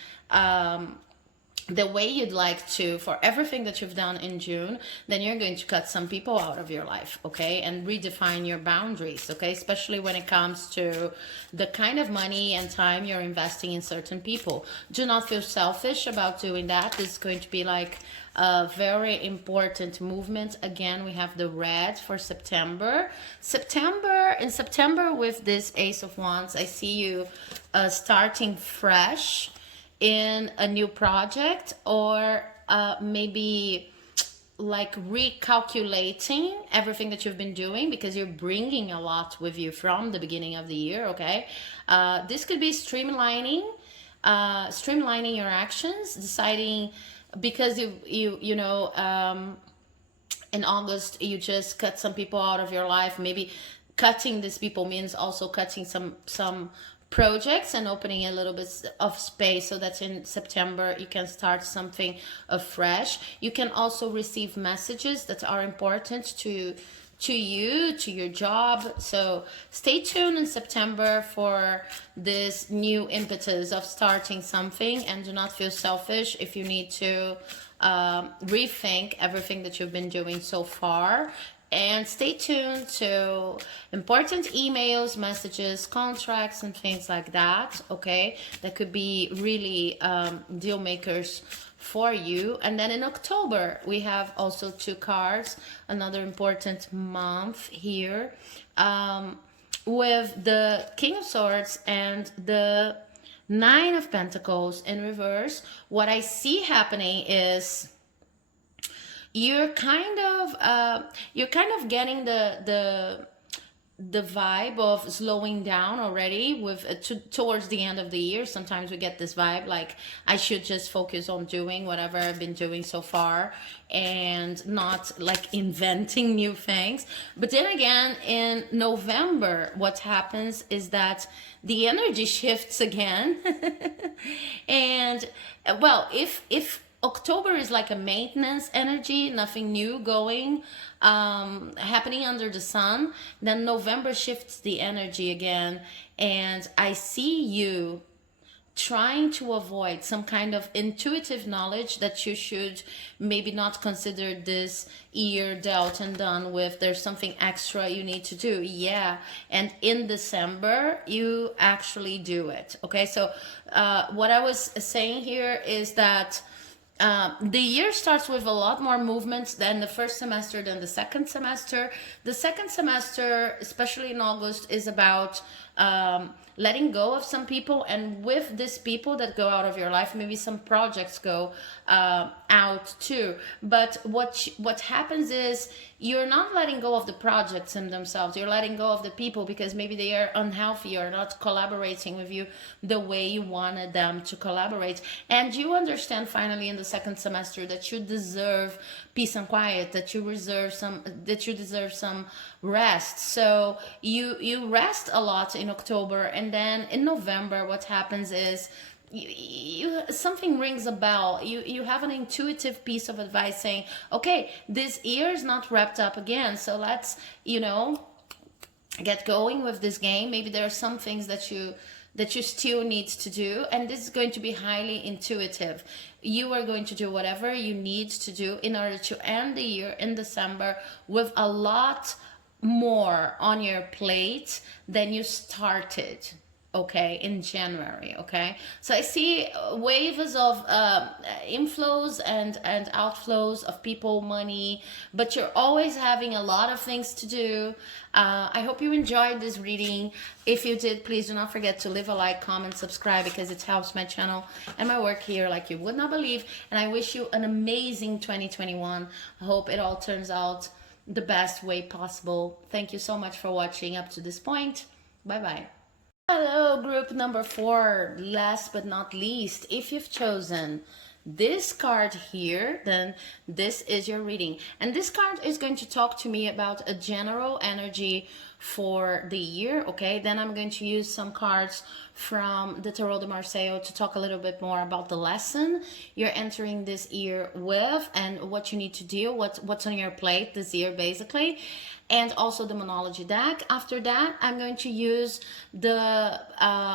the way you'd like to for everything that you've done in June, then you're going to cut some people out of your life, okay, and redefine your boundaries, okay, especially when it comes to the kind of money and time you're investing in certain people. Do not feel selfish about doing that. This is going to be like a very important movement. Again, we have the red for September. In September, with this Ace of Wands, I see you starting fresh in a new project, or maybe like recalculating everything that you've been doing, because you're bringing a lot with you from the beginning of the year. Okay, this could be streamlining your actions, deciding, because you know, in August you just cut some people out of your life. Maybe cutting these people means also cutting some projects and opening a little bit of space, so that in September you can start something afresh. You can also receive messages that are important to you, to your job. So stay tuned in September for this new impetus of starting something, and do not feel selfish if you need to rethink everything that you've been doing so far. And stay tuned to important emails, messages, contracts, and things like that, okay? That could be really deal makers for you. And then in October, we have also two cards, another important month here, with the King of Swords and the Nine of Pentacles in reverse. What I see happening is you're kind of getting the the vibe of slowing down already with towards the end of the year. Sometimes we get this vibe like I should just focus on doing whatever I've been doing so far and not like inventing new things. But then again, in November, what happens is that the energy shifts again. And well, if October is like a maintenance energy, nothing new going, happening under the sun, then November shifts the energy again. And I see you trying to avoid some kind of intuitive knowledge that you should maybe not consider this year dealt and done with. There's something extra you need to do. Yeah. And in December, you actually do it. Okay. So, what I was saying here is that the year starts with a lot more movements than the first semester, than the second semester. The second semester, especially in August, is about letting go of some people, and with these people that go out of your life, maybe some projects go out too. But what happens is you're not letting go of the projects in themselves. You're letting go of the people because maybe they are unhealthy or not collaborating with you the way you wanted them to collaborate. And you understand finally in the second semester that you deserve peace and quiet, that you deserve some rest. So you rest a lot in October, and then in November what happens is you something rings a bell. You have an intuitive piece of advice saying, okay, this year is not wrapped up again, so let's get going with this game. Maybe there are some things that you still need to do, and this is going to be highly intuitive. You are going to do whatever you need to do in order to end the year in December with a lot more on your plate than you started, okay, in January. Okay, so I see waves of inflows and outflows of people, money, but you're always having a lot of things to do. I hope you enjoyed this reading. If you did, please do not forget to leave a like, comment, subscribe, because it helps my channel and my work here like you would not believe. And I wish you an amazing 2021. I hope it all turns out the best way possible. Thank you so much for watching up to this point. Bye bye. Hello, group number 4. Last but not least, if you've chosen this card here, then this is your reading. And this card is going to talk to me about a general energy for the year, okay? Then I'm going to use some cards from the Tarot de Marseille to talk a little bit more about the lesson you're entering this year with and what you need to do, what's on your plate this year, basically. And also the Monology deck. After that, I'm going to use the,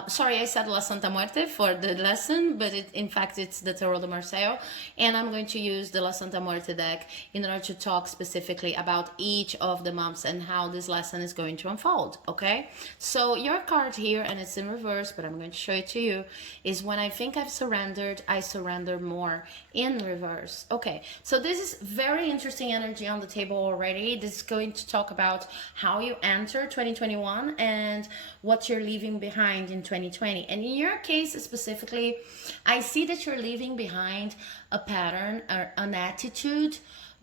sorry, I said La Santa Muerte for the lesson, but in fact, it's the Tarot de Marseille. And I'm going to use the La Santa Muerte deck in order to talk specifically about each of the months and how this lesson is going to unfold, okay? So your card here, and it's in reverse, but I'm going to show it to you, is when I think I've surrendered, I surrender more, in reverse. Okay, so this is very interesting energy on the table already. This is going to talk about how you enter 2021 and what you're leaving behind in 2020. And in your case specifically, I see that you're leaving behind a pattern or an attitude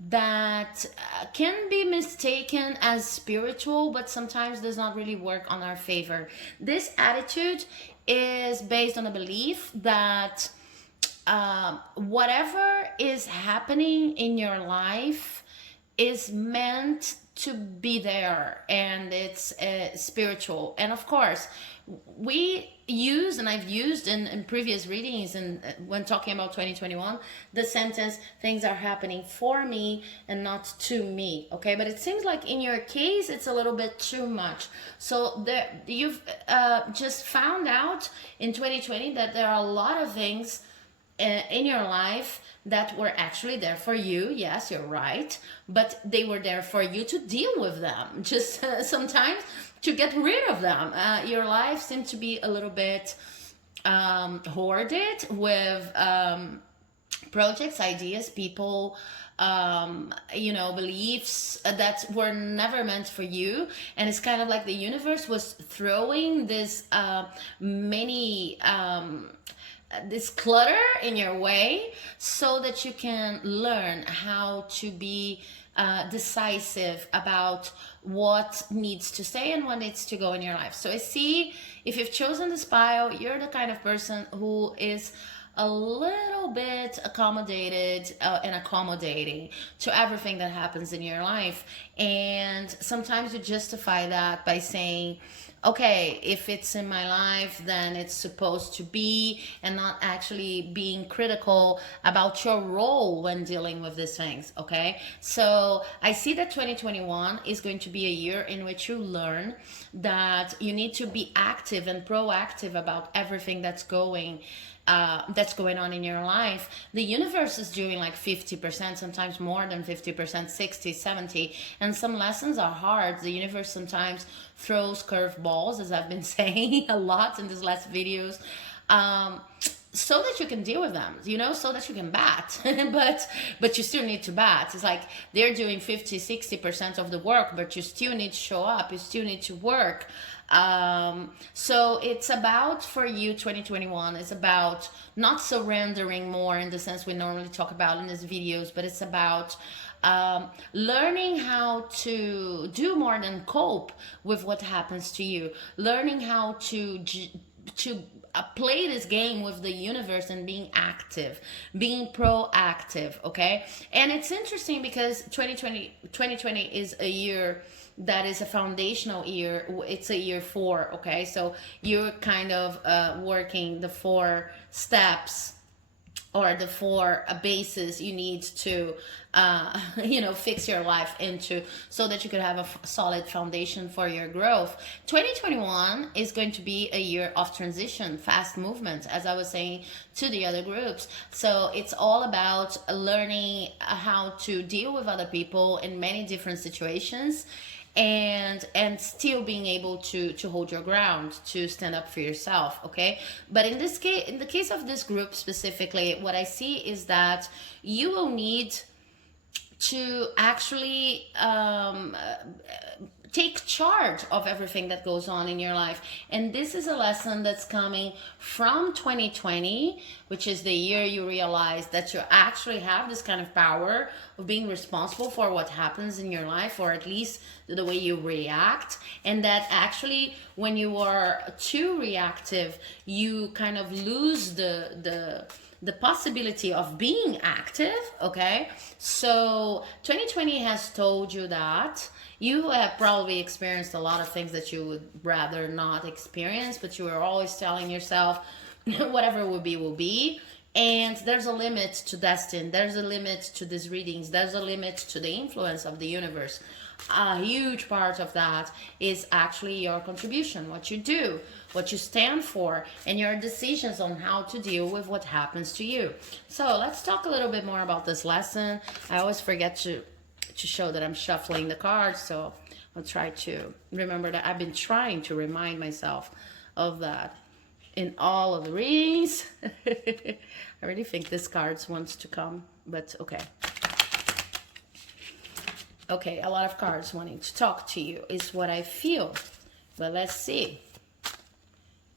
that can be mistaken as spiritual, but sometimes does not really work on our favor. This attitude is based on a belief that whatever is happening in your life is meant to be there, and it's spiritual. And of course, we use, and I've used in previous readings and when talking about 2021, the sentence, things are happening for me and not to me, okay? But it seems like in your case, it's a little bit too much. So there, you've just found out in 2020 that there are a lot of things in your life that were actually there for you. Yes, you're right, but they were there for you to deal with them, just sometimes to get rid of them. Your life seemed to be a little bit hoarded with projects, ideas, people, beliefs that were never meant for you. And it's kind of like the universe was throwing this this clutter in your way so that you can learn how to be decisive about what needs to stay and what needs to go in your life. So I see, if you've chosen this pile, you're the kind of person who is a little bit accommodated and accommodating to everything that happens in your life. And sometimes you justify that by saying, okay, if it's in my life, then it's supposed to be, and not actually being critical about your role when dealing with these things. Okay, so I see that 2021 is going to be a year in which you learn that you need to be active and proactive about everything that's going on in your life. The universe is doing like 50%, sometimes more than 50%, 60, 70. And some lessons are hard. The universe sometimes throws curveballs, as I've been saying a lot in these last videos. So that you can deal with them, so that you can bat. but you still need to bat. It's like they're doing 50, 60% of the work, but you still need to show up, you still need to work. So it's about, for you, 2021 is about not surrendering more in the sense we normally talk about in these videos, but it's about learning how to do more than cope with what happens to you, learning how to play this game with the universe and being active, being proactive. Okay, and it's interesting because 2020 is a year that is a foundational year. It's a year 4. Okay, so you're kind of working the 4 steps or the 4 bases you need to fix your life into, so that you could have a solid foundation for your growth. 2021 is going to be a year of transition, fast movement, as I was saying to the other groups. So it's all about learning how to deal with other people in many different situations, and still being able to hold your ground, to stand up for yourself. Okay, but in this case, in the case of this group specifically, what I see is that you will need to actually take charge of everything that goes on in your life. And this is a lesson that's coming from 2020, which is the year you realize that you actually have this kind of power of being responsible for what happens in your life, or at least the way you react. And that actually, when you are too reactive, you kind of lose the possibility of being active. Okay, so 2020 has told you that you have probably experienced a lot of things that you would rather not experience, but you are always telling yourself whatever will be will be. And there's a limit to destiny, there's a limit to these readings, there's a limit to the influence of the universe. A huge part of that is actually your contribution, what you do, what you stand for, and your decisions on how to deal with what happens to you. So let's talk a little bit more about this lesson. I always forget to show that I'm shuffling the cards, so I'll try to remember that. I've been trying to remind myself of that in all of the readings. I really think this card wants to come, but okay. Okay, a lot of cards wanting to talk to you is what I feel. But let's see.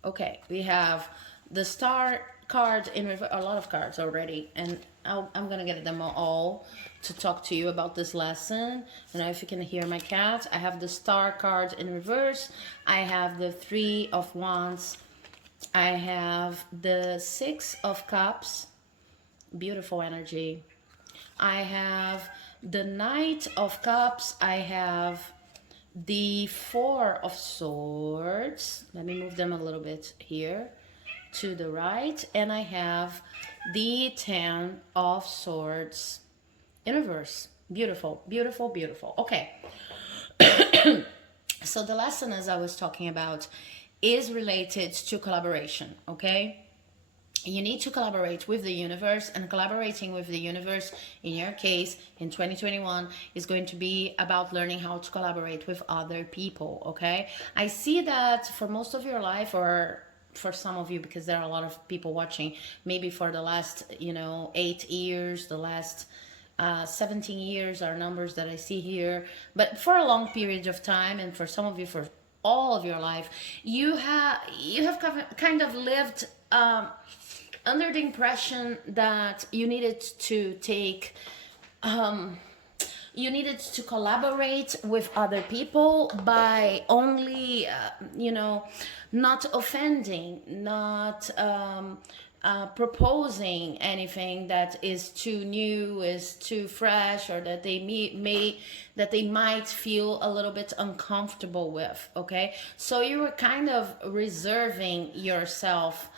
Okay, we have the Star card in reverse, a lot of cards already, and I'm gonna get them all to talk to you about this lesson. And if you can hear my cat, I have the Star card in reverse. I have the 3 of Wands. I have the 6 of Cups. Beautiful energy. I have the Knight of Cups. I have the 4 of Swords. Let me move them a little bit here to the right. And I have the 10 of Swords in reverse. Beautiful, beautiful, beautiful. Okay. So the lesson, as I was talking about, is related to collaboration. Okay, you need to collaborate with the universe, and collaborating with the universe in your case in 2021 is going to be about learning how to collaborate with other people. Okay, I see that for most of your life, or for some of you, because there are a lot of people watching, maybe for the last 8 years, the last 17 years are numbers that I see here, but for a long period of time, and for some of you for all of your life, you have kind of lived under the impression that you needed to take you needed to collaborate with other people by only not offending, not proposing anything that is too new, is too fresh, or that they that they might feel a little bit uncomfortable with. Okay, so you were kind of reserving yourself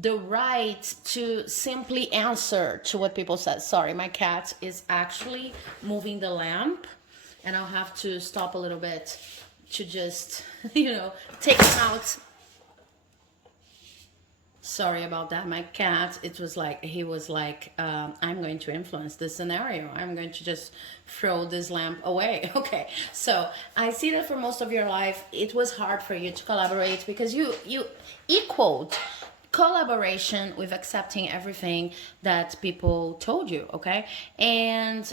the right to simply answer to what people said. Sorry, my cat is actually moving the lamp, and I'll have to stop a little bit to just take him out. Sorry about that. My cat, he was like, I'm going to influence this scenario. I'm going to just throw this lamp away. Okay. So I see that for most of your life, it was hard for you to collaborate because you equaled collaboration with accepting everything that people told you. Okay. And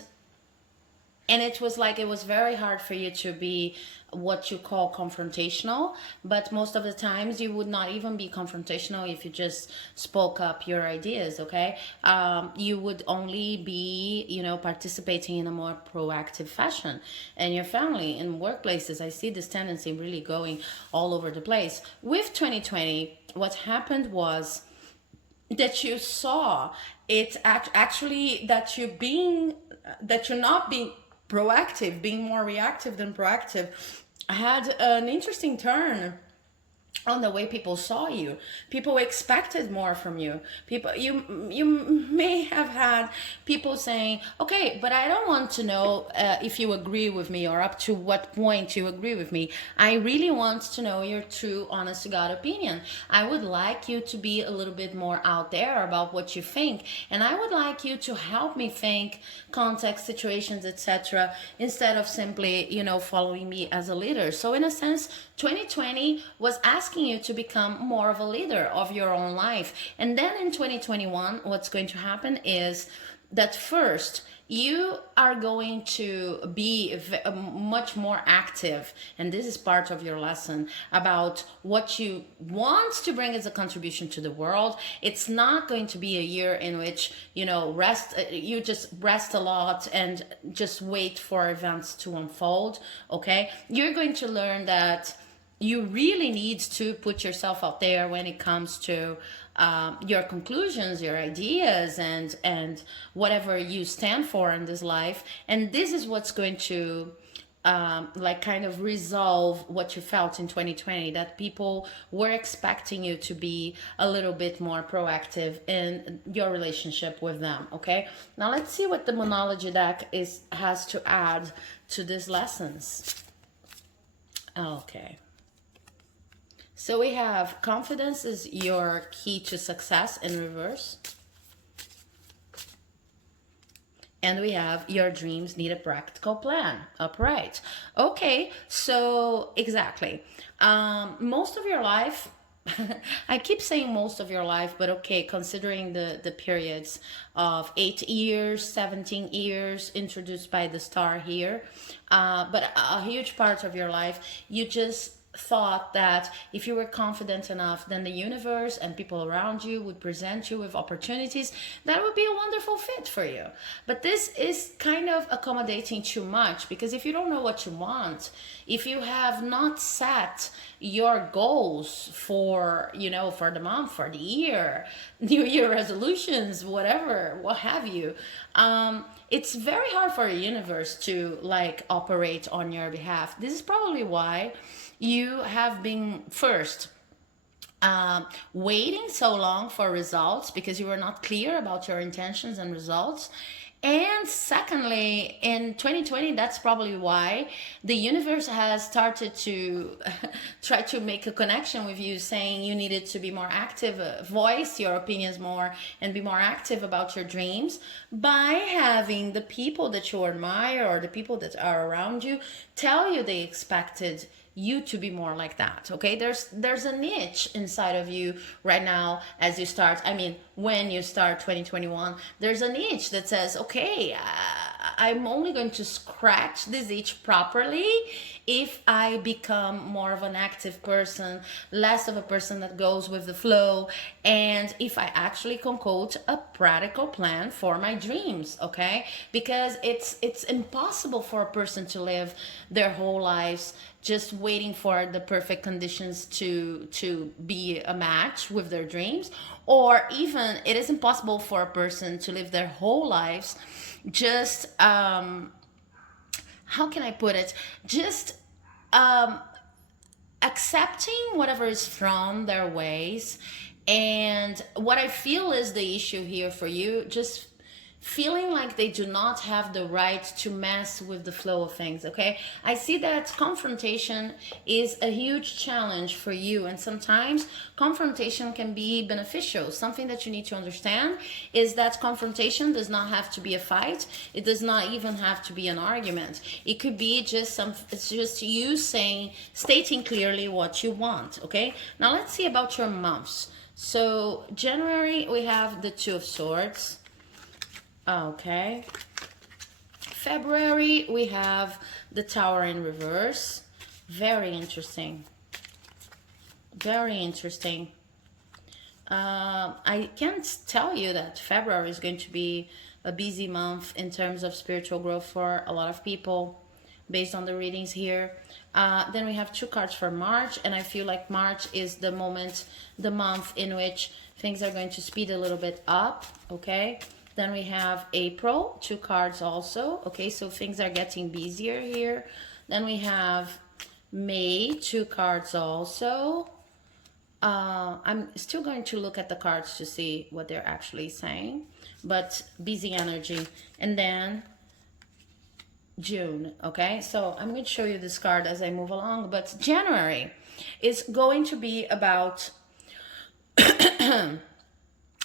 it was like, it was very hard for you to be what you call confrontational, but most of the times you would not even be confrontational if you just spoke up your ideas. Okay, you would only be participating in a more proactive fashion. And your family and workplaces, I see this tendency really going all over the place. With 2020, what happened was that you saw it actually that you're not being proactive, being more reactive than proactive, had an interesting turn on the way people saw you. People expected more from you. You may have had people saying, okay, but I don't want to know if you agree with me or up to what point you agree with me. I really want to know your true, honest to God opinion. I would like you to be a little bit more out there about what you think, and I would like you to help me think context, situations, etc., instead of simply following me as a leader. So in a sense, 2020 was asking you to become more of a leader of your own life. And then in 2021, what's going to happen is that first, you are going to be much more active, and this is part of your lesson about what you want to bring as a contribution to the world. It's not going to be a year in which you just rest a lot and just wait for events to unfold. Okay, you're going to learn that you really need to put yourself out there when it comes to your conclusions, your ideas, and whatever you stand for in this life. And this is what's going to kind of resolve what you felt in 2020, that people were expecting you to be a little bit more proactive in your relationship with them. Okay, now let's see what the Monology deck has to add to these lessons. Okay. So we have confidence is your key to success in reverse. And we have your dreams need a practical plan upright. Okay, so exactly. Most of your life, I keep saying most of your life, but okay, considering the periods of 8 years, 17 years introduced by the star here, but a huge part of your life, you just thought that if you were confident enough, then the universe and people around you would present you with opportunities that would be a wonderful fit for you. But this is kind of accommodating too much, because if you don't know what you want, if you have not set your goals for for the month, for the year, New Year resolutions, whatever, what have you, it's very hard for a universe to operate on your behalf. This is probably why you have been first waiting so long for results, because you were not clear about your intentions and results. And secondly, in 2020, that's probably why the universe has started to try to make a connection with you, saying you needed to be more active, voice your opinions more, and be more active about your dreams, by having the people that you admire or the people that are around you tell you they expected you to be more like that. Okay, there's a niche inside of you right now as you start, when you start 2021, there's a niche that says, okay, I'm only going to scratch this itch properly if I become more of an active person, less of a person that goes with the flow, and if I actually concoct a practical plan for my dreams, okay? Because it's impossible for a person to live their whole lives just waiting for the perfect conditions to be a match with their dreams, or even it is impossible for a person to live their whole lives just how can I put it, just um accepting whatever is thrown their ways. And what I feel is the issue here for you, just feeling like they do not have the right to mess with the flow of things, okay? I see that confrontation is a huge challenge for you, and sometimes confrontation can be beneficial. Something that you need to understand is that confrontation does not have to be a fight. It does not even have to be an argument. It could be just it's just you stating clearly what you want, okay? Now let's see about your months. So January, we have the Two of Swords. Okay. February, we have the Tower in reverse. Very interesting. Very interesting. I can't tell you that February is going to be a busy month in terms of spiritual growth for a lot of people based on the readings here. Then we have two cards for March, and I feel like March is the month in which things are going to speed a little bit up, okay? Then we have April, two cards also, okay? So things are getting busier here. Then we have May, two cards also. I'm still going to look at the cards to see what they're actually saying, but busy energy. And then June, okay? So I'm going to show you this card as I move along, but January is going to be about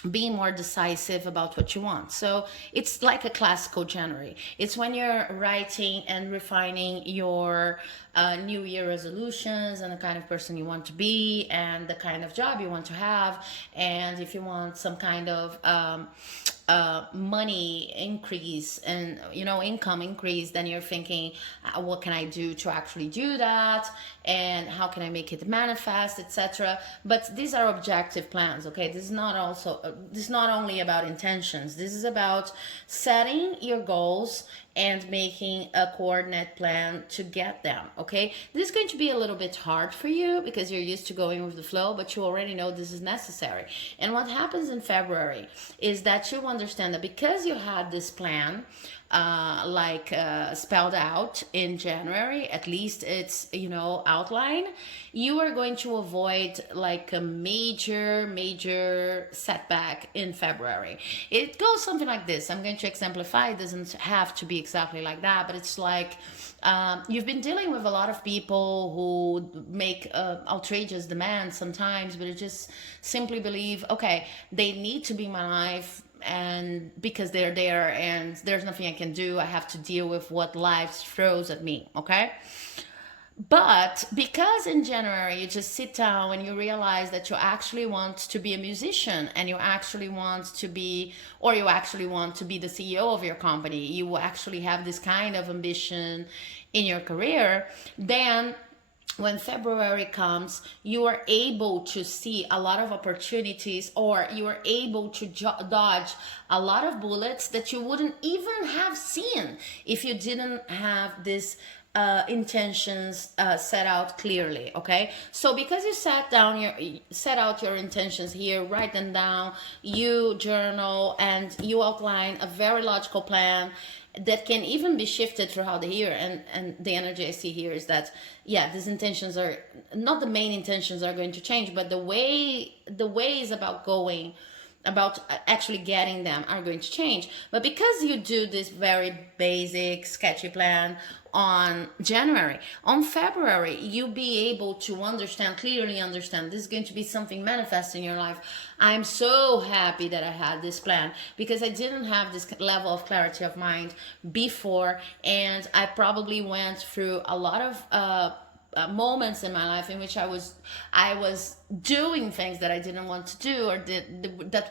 being more decisive about what you want. So it's like a classical January. It's when you're writing and refining your New Year resolutions and the kind of person you want to be and the kind of job you want to have. And if you want some kind of money increase and income increase, then you're thinking, what can I do to actually do that, and how can I make it manifest, etc. But these are objective plans, okay? This is not only about intentions. This is about setting your goals and making a coordinate plan to get them, okay? This is going to be a little bit hard for you because you're used to going with the flow, but you already know this is necessary. And what happens in February is that you understand that because you had this plan spelled out in January, at least it's outline, you are going to avoid like a major setback in February. It goes something like this. I'm going to exemplify. It doesn't have to be exactly like that, but it's like you've been dealing with a lot of people who make outrageous demands sometimes, but you just simply believe, okay, they need to be in my life, and because they're there and there's nothing I can do, I have to deal with what life throws at me, okay? But because in January you just sit down and you realize that you actually want to be a musician, and you actually want to be the CEO of your company, you actually have this kind of ambition in your career, then when February comes, you are able to see a lot of opportunities, or you are able to dodge a lot of bullets that you wouldn't even have seen if you didn't have this intentions set out clearly, okay? So because you set out your intentions here, write them down, you journal, and you outline a very logical plan that can even be shifted throughout the year. And the energy I see here is that, yeah, these intentions are not the main intentions are going to change, but the ways about actually getting them are going to change. But because you do this very basic sketchy plan on January, on February you'll be able to clearly understand this is going to be something manifest in your life. I'm so happy that I had this plan because I didn't have this level of clarity of mind before, and I probably went through a lot of moments in my life in which I was doing things that I didn't want to do, or that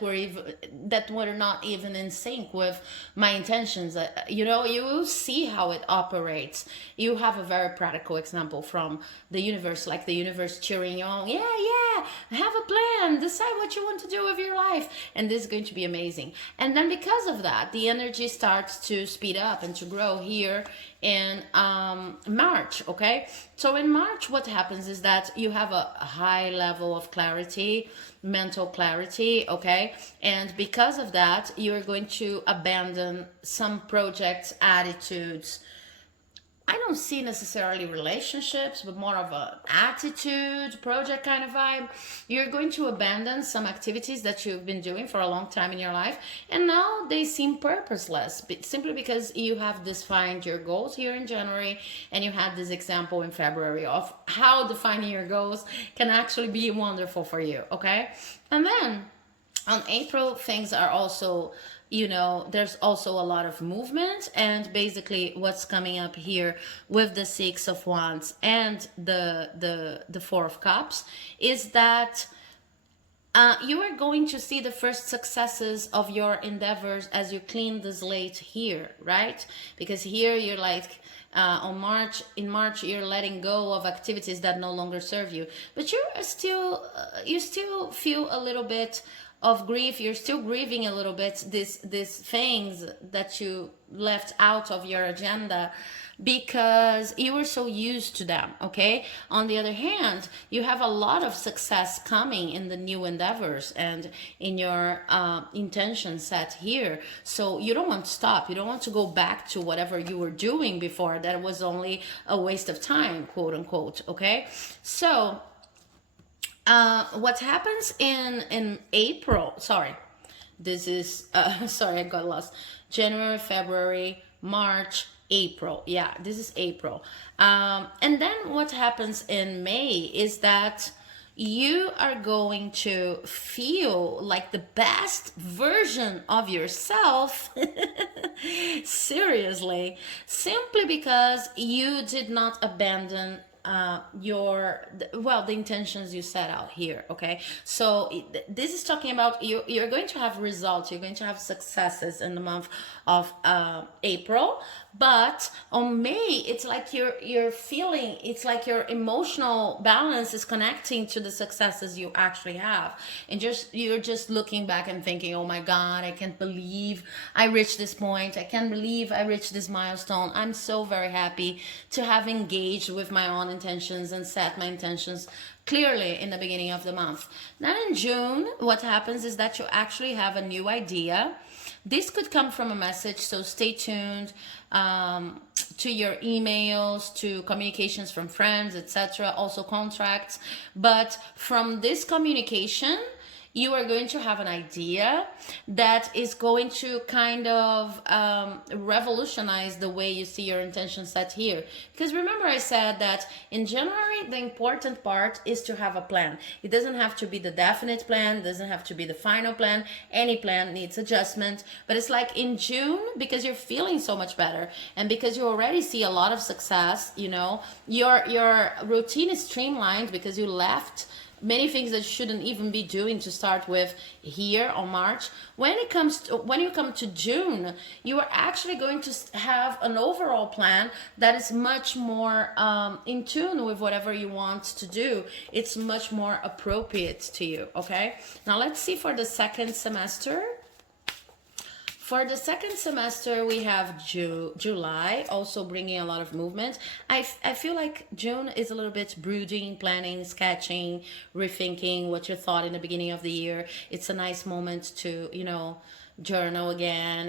were not even in sync with my intentions. You will see how it operates. You have a very practical example from the universe, like the universe cheering you on. Yeah, yeah, have a plan, decide what you want to do with your life, and this is going to be amazing. And then because of that, the energy starts to speed up and to grow here in March. Okay, so in March, what happens is that you have a high level of clarity, mental clarity. Okay, and because of that, you're going to abandon some projects, attitudes. I don't see necessarily relationships, but more of a attitude, project kind of vibe. You're going to abandon some activities that you've been doing for a long time in your life, and now they seem purposeless, simply because you have defined your goals here in January, and you had this example in February of how defining your goals can actually be wonderful for you, okay? And then on April, things are also, there's also a lot of movement. And basically what's coming up here with the Six of Wands and the Four of Cups is that you are going to see the first successes of your endeavors as you clean the slate here, right? Because here you're like, in March, you're letting go of activities that no longer serve you, but you still feel a little bit of grief. You're still grieving a little bit these things that you left out of your agenda because you were so used to them. Okay, on the other hand, you have a lot of success coming in the new endeavors and in your intention set here, so you don't want to stop. You don't want to go back to whatever you were doing before that was only a waste of time, quote unquote. Okay, so what happens in April, sorry, this is sorry, I got lost. January, February, March, April. Yeah, this is April. And then what happens in May is that you are going to feel like the best version of yourself. Seriously, simply because you did not abandon the intentions you set out here. Okay, so this is talking about you're going to have results, you're going to have successes in the month of April, but on May it's like you're feeling, it's like your emotional balance is connecting to the successes you actually have, and you're just looking back and thinking, oh my god, I can't believe I reached this point, I can't believe I reached this milestone. I'm so very happy to have engaged with my own intentions and set my intentions clearly in the beginning of the month. Now in June, what happens is that you actually have a new idea. This could come from a message, so stay tuned to your emails, to communications from friends, etc., also contracts. But from this communication, you are going to have an idea that is going to kind of revolutionize the way you see your intention set here. Because remember I said that in January, the important part is to have a plan. It doesn't have to be the definite plan, it doesn't have to be the final plan. Any plan needs adjustment. But it's like in June, because you're feeling so much better and because you already see a lot of success, your routine is streamlined because you left many things that you shouldn't even be doing to start with here on March. When you come to June, you are actually going to have an overall plan that is much more in tune with whatever you want to do. It's much more appropriate to you. Okay, now let's see for the second semester. For the second semester, we have July, also bringing a lot of movement. I feel like June is a little bit brooding, planning, sketching, rethinking what you thought in the beginning of the year. It's a nice moment to, journal again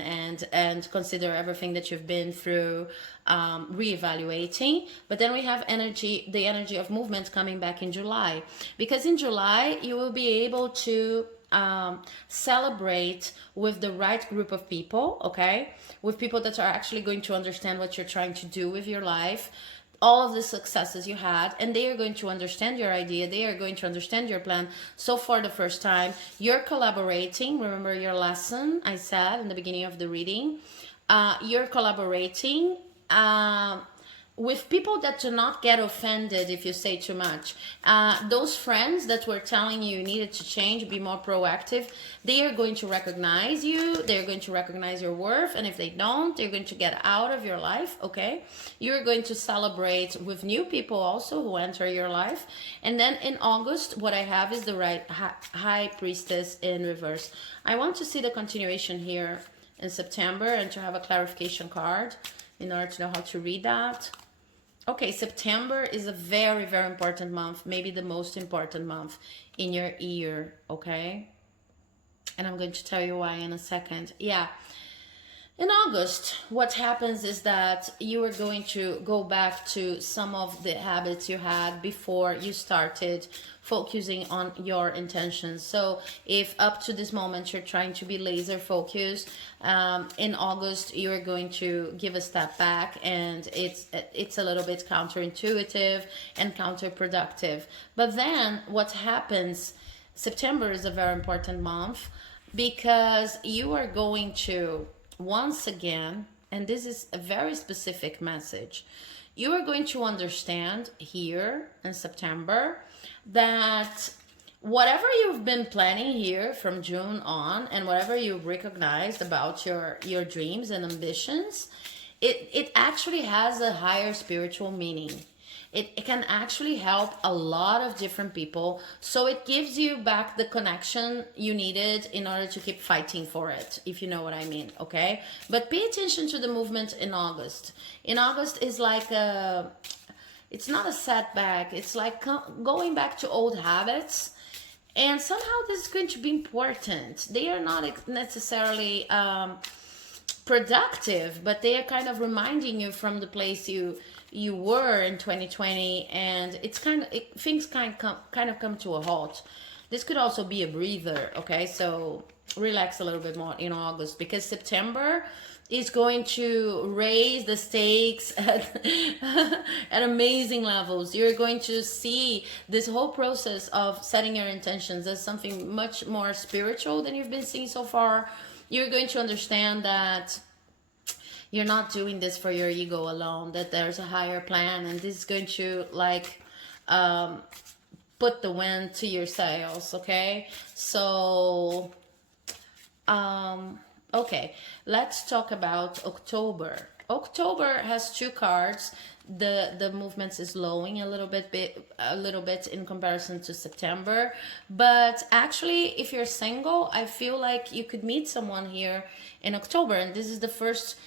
and consider everything that you've been through, reevaluating. But then we have the energy of movement coming back in July, because in July you will be able to celebrate with the right group of people, okay, with people that are actually going to understand what you're trying to do with your life, all of the successes you had, and they are going to understand your idea, they are going to understand your plan. So for the first time, you're collaborating. Remember your lesson I said in the beginning of the reading, you're collaborating with people that do not get offended if you say too much. Those friends that were telling you needed to change, be more proactive, they are going to recognize you, they're going to recognize your worth, and if they don't, they're going to get out of your life, okay? You're going to celebrate with new people also who enter your life. And then in August, what I have is the High Priestess in reverse. I want to see the continuation here in September and to have a clarification card in order to know how to read that. Okay, September is a very, very important month, maybe the most important month in your year, okay? And I'm going to tell you why in a second. Yeah, in August, what happens is that you are going to go back to some of the habits you had before you started focusing on your intentions. So if up to this moment you're trying to be laser focused, in August you're going to give a step back, and it's a little bit counterintuitive and counterproductive. But then what happens, September is a very important month because you are going to once again, and this is a very specific message, you are going to understand here in September that whatever you've been planning here from June on, and whatever you've recognized about your dreams and ambitions, it actually has a higher spiritual meaning. It can actually help a lot of different people. So it gives you back the connection you needed in order to keep fighting for it, if you know what I mean, okay? But pay attention to the movement in August. In August is like it's not a setback. It's like going back to old habits. And somehow this is going to be important. They are not necessarily productive, but they are kind of reminding you from the place you were in 2020, and it's things kind of come to a halt. This could also be a breather, okay? So relax a little bit more in August, because September is going to raise the stakes at amazing levels. You're going to see this whole process of setting your intentions as something much more spiritual than you've been seeing so far. You're going to understand that you're not doing this for your ego alone, that there's a higher plan, and this is going to like put the wind to your sails, okay? So okay, let's talk about October. October has two cards. The movement is slowing a little bit in comparison to September, but actually if you're single, I feel like you could meet someone here in October, and this is the first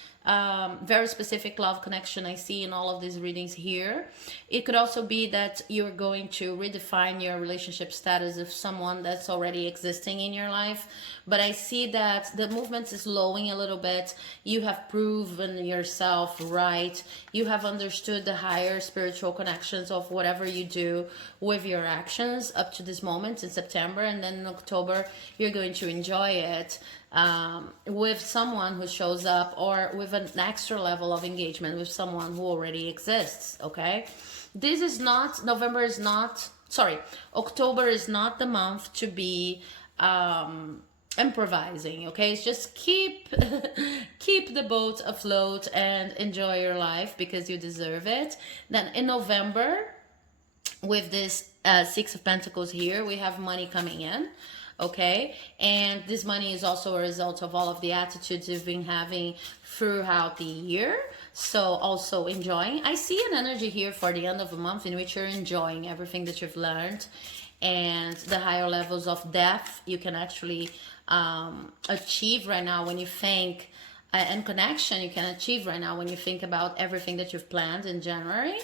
very specific love connection I see in all of these readings here. It could also be that you're going to redefine your relationship status of someone that's already existing in your life, but I see that the movement is slowing a little bit. You have proven yourself right. You have understood the higher spiritual connections of whatever you do with your actions up to this moment in September, and then in October you're going to enjoy it with someone who shows up, or with an extra level of engagement with someone who already exists, okay? This is not, October is not the month to be improvising, okay? It's just keep the boat afloat and enjoy your life, because you deserve it. Then in November, with this Six of Pentacles here, we have money coming in. Okay, and this money is also a result of all of the attitudes you've been having throughout the year. So also enjoying. I see an energy here for the end of the month in which you're enjoying everything that you've learned, and the higher levels of depth you can actually achieve right now when you think, and connection you can achieve right now when you think about everything that you've planned in January.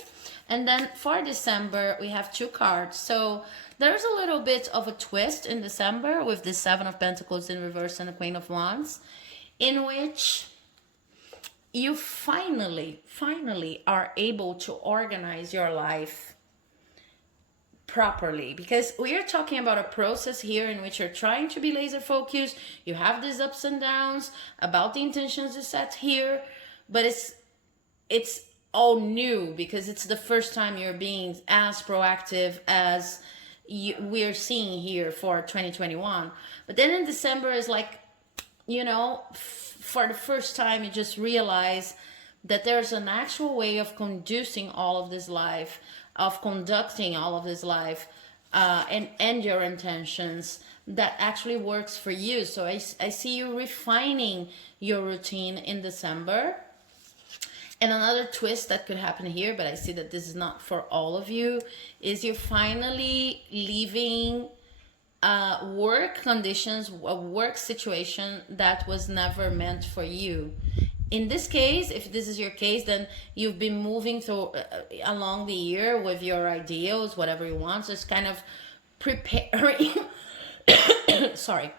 And then for December, we have two cards. So there's a little bit of a twist in December with the Seven of Pentacles in reverse and the Queen of Wands, in which you finally are able to organize your life properly, because we are talking about a process here in which you're trying to be laser focused. You have these ups and downs about the intentions you set here, but it's all new, because it's the first time you're being as proactive as we're seeing here for 2021. But then in December is like, for the first time you just realize that there's an actual way of conducing all of this life, of conducting all of this life, and your intentions that actually works for you. So I see you refining your routine in December. And another twist that could happen here, but I see that this is not for all of you, is you're finally leaving work conditions, a work situation that was never meant for you. In this case, if this is your case, then you've been moving through along the year with your ideals, whatever you want. So it's kind of preparing, sorry,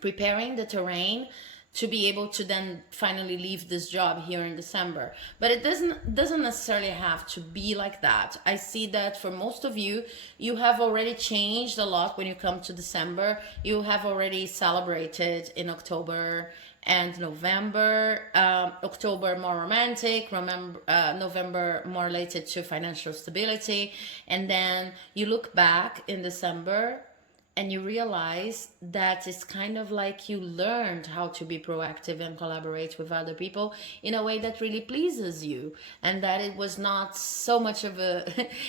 preparing the terrain to be able to then finally leave this job here in December. But it doesn't necessarily have to be like that. I see that for most of you, you have already changed a lot when you come to December. You have already celebrated in October and November. October more romantic, November more related to financial stability. And then you look back in December and you realize that it's kind of like you learned how to be proactive and collaborate with other people in a way that really pleases you, and that it was not so much of a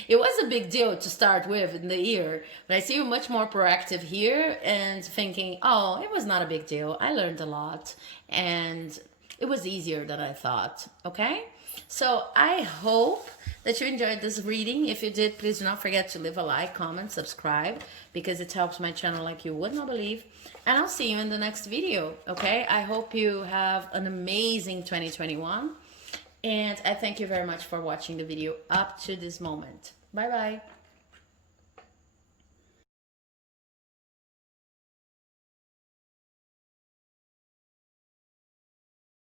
it was a big deal to start with in the year, but I see you much more proactive here and thinking, oh, it was not a big deal, I learned a lot and it was easier than I thought. Okay, so I hope that you enjoyed this reading. If you did, please do not forget to leave a like, comment, subscribe, because it helps my channel like you would not believe. And I'll see you in the next video, okay? I hope you have an amazing 2021. And I thank you very much for watching the video up to this moment. Bye-bye.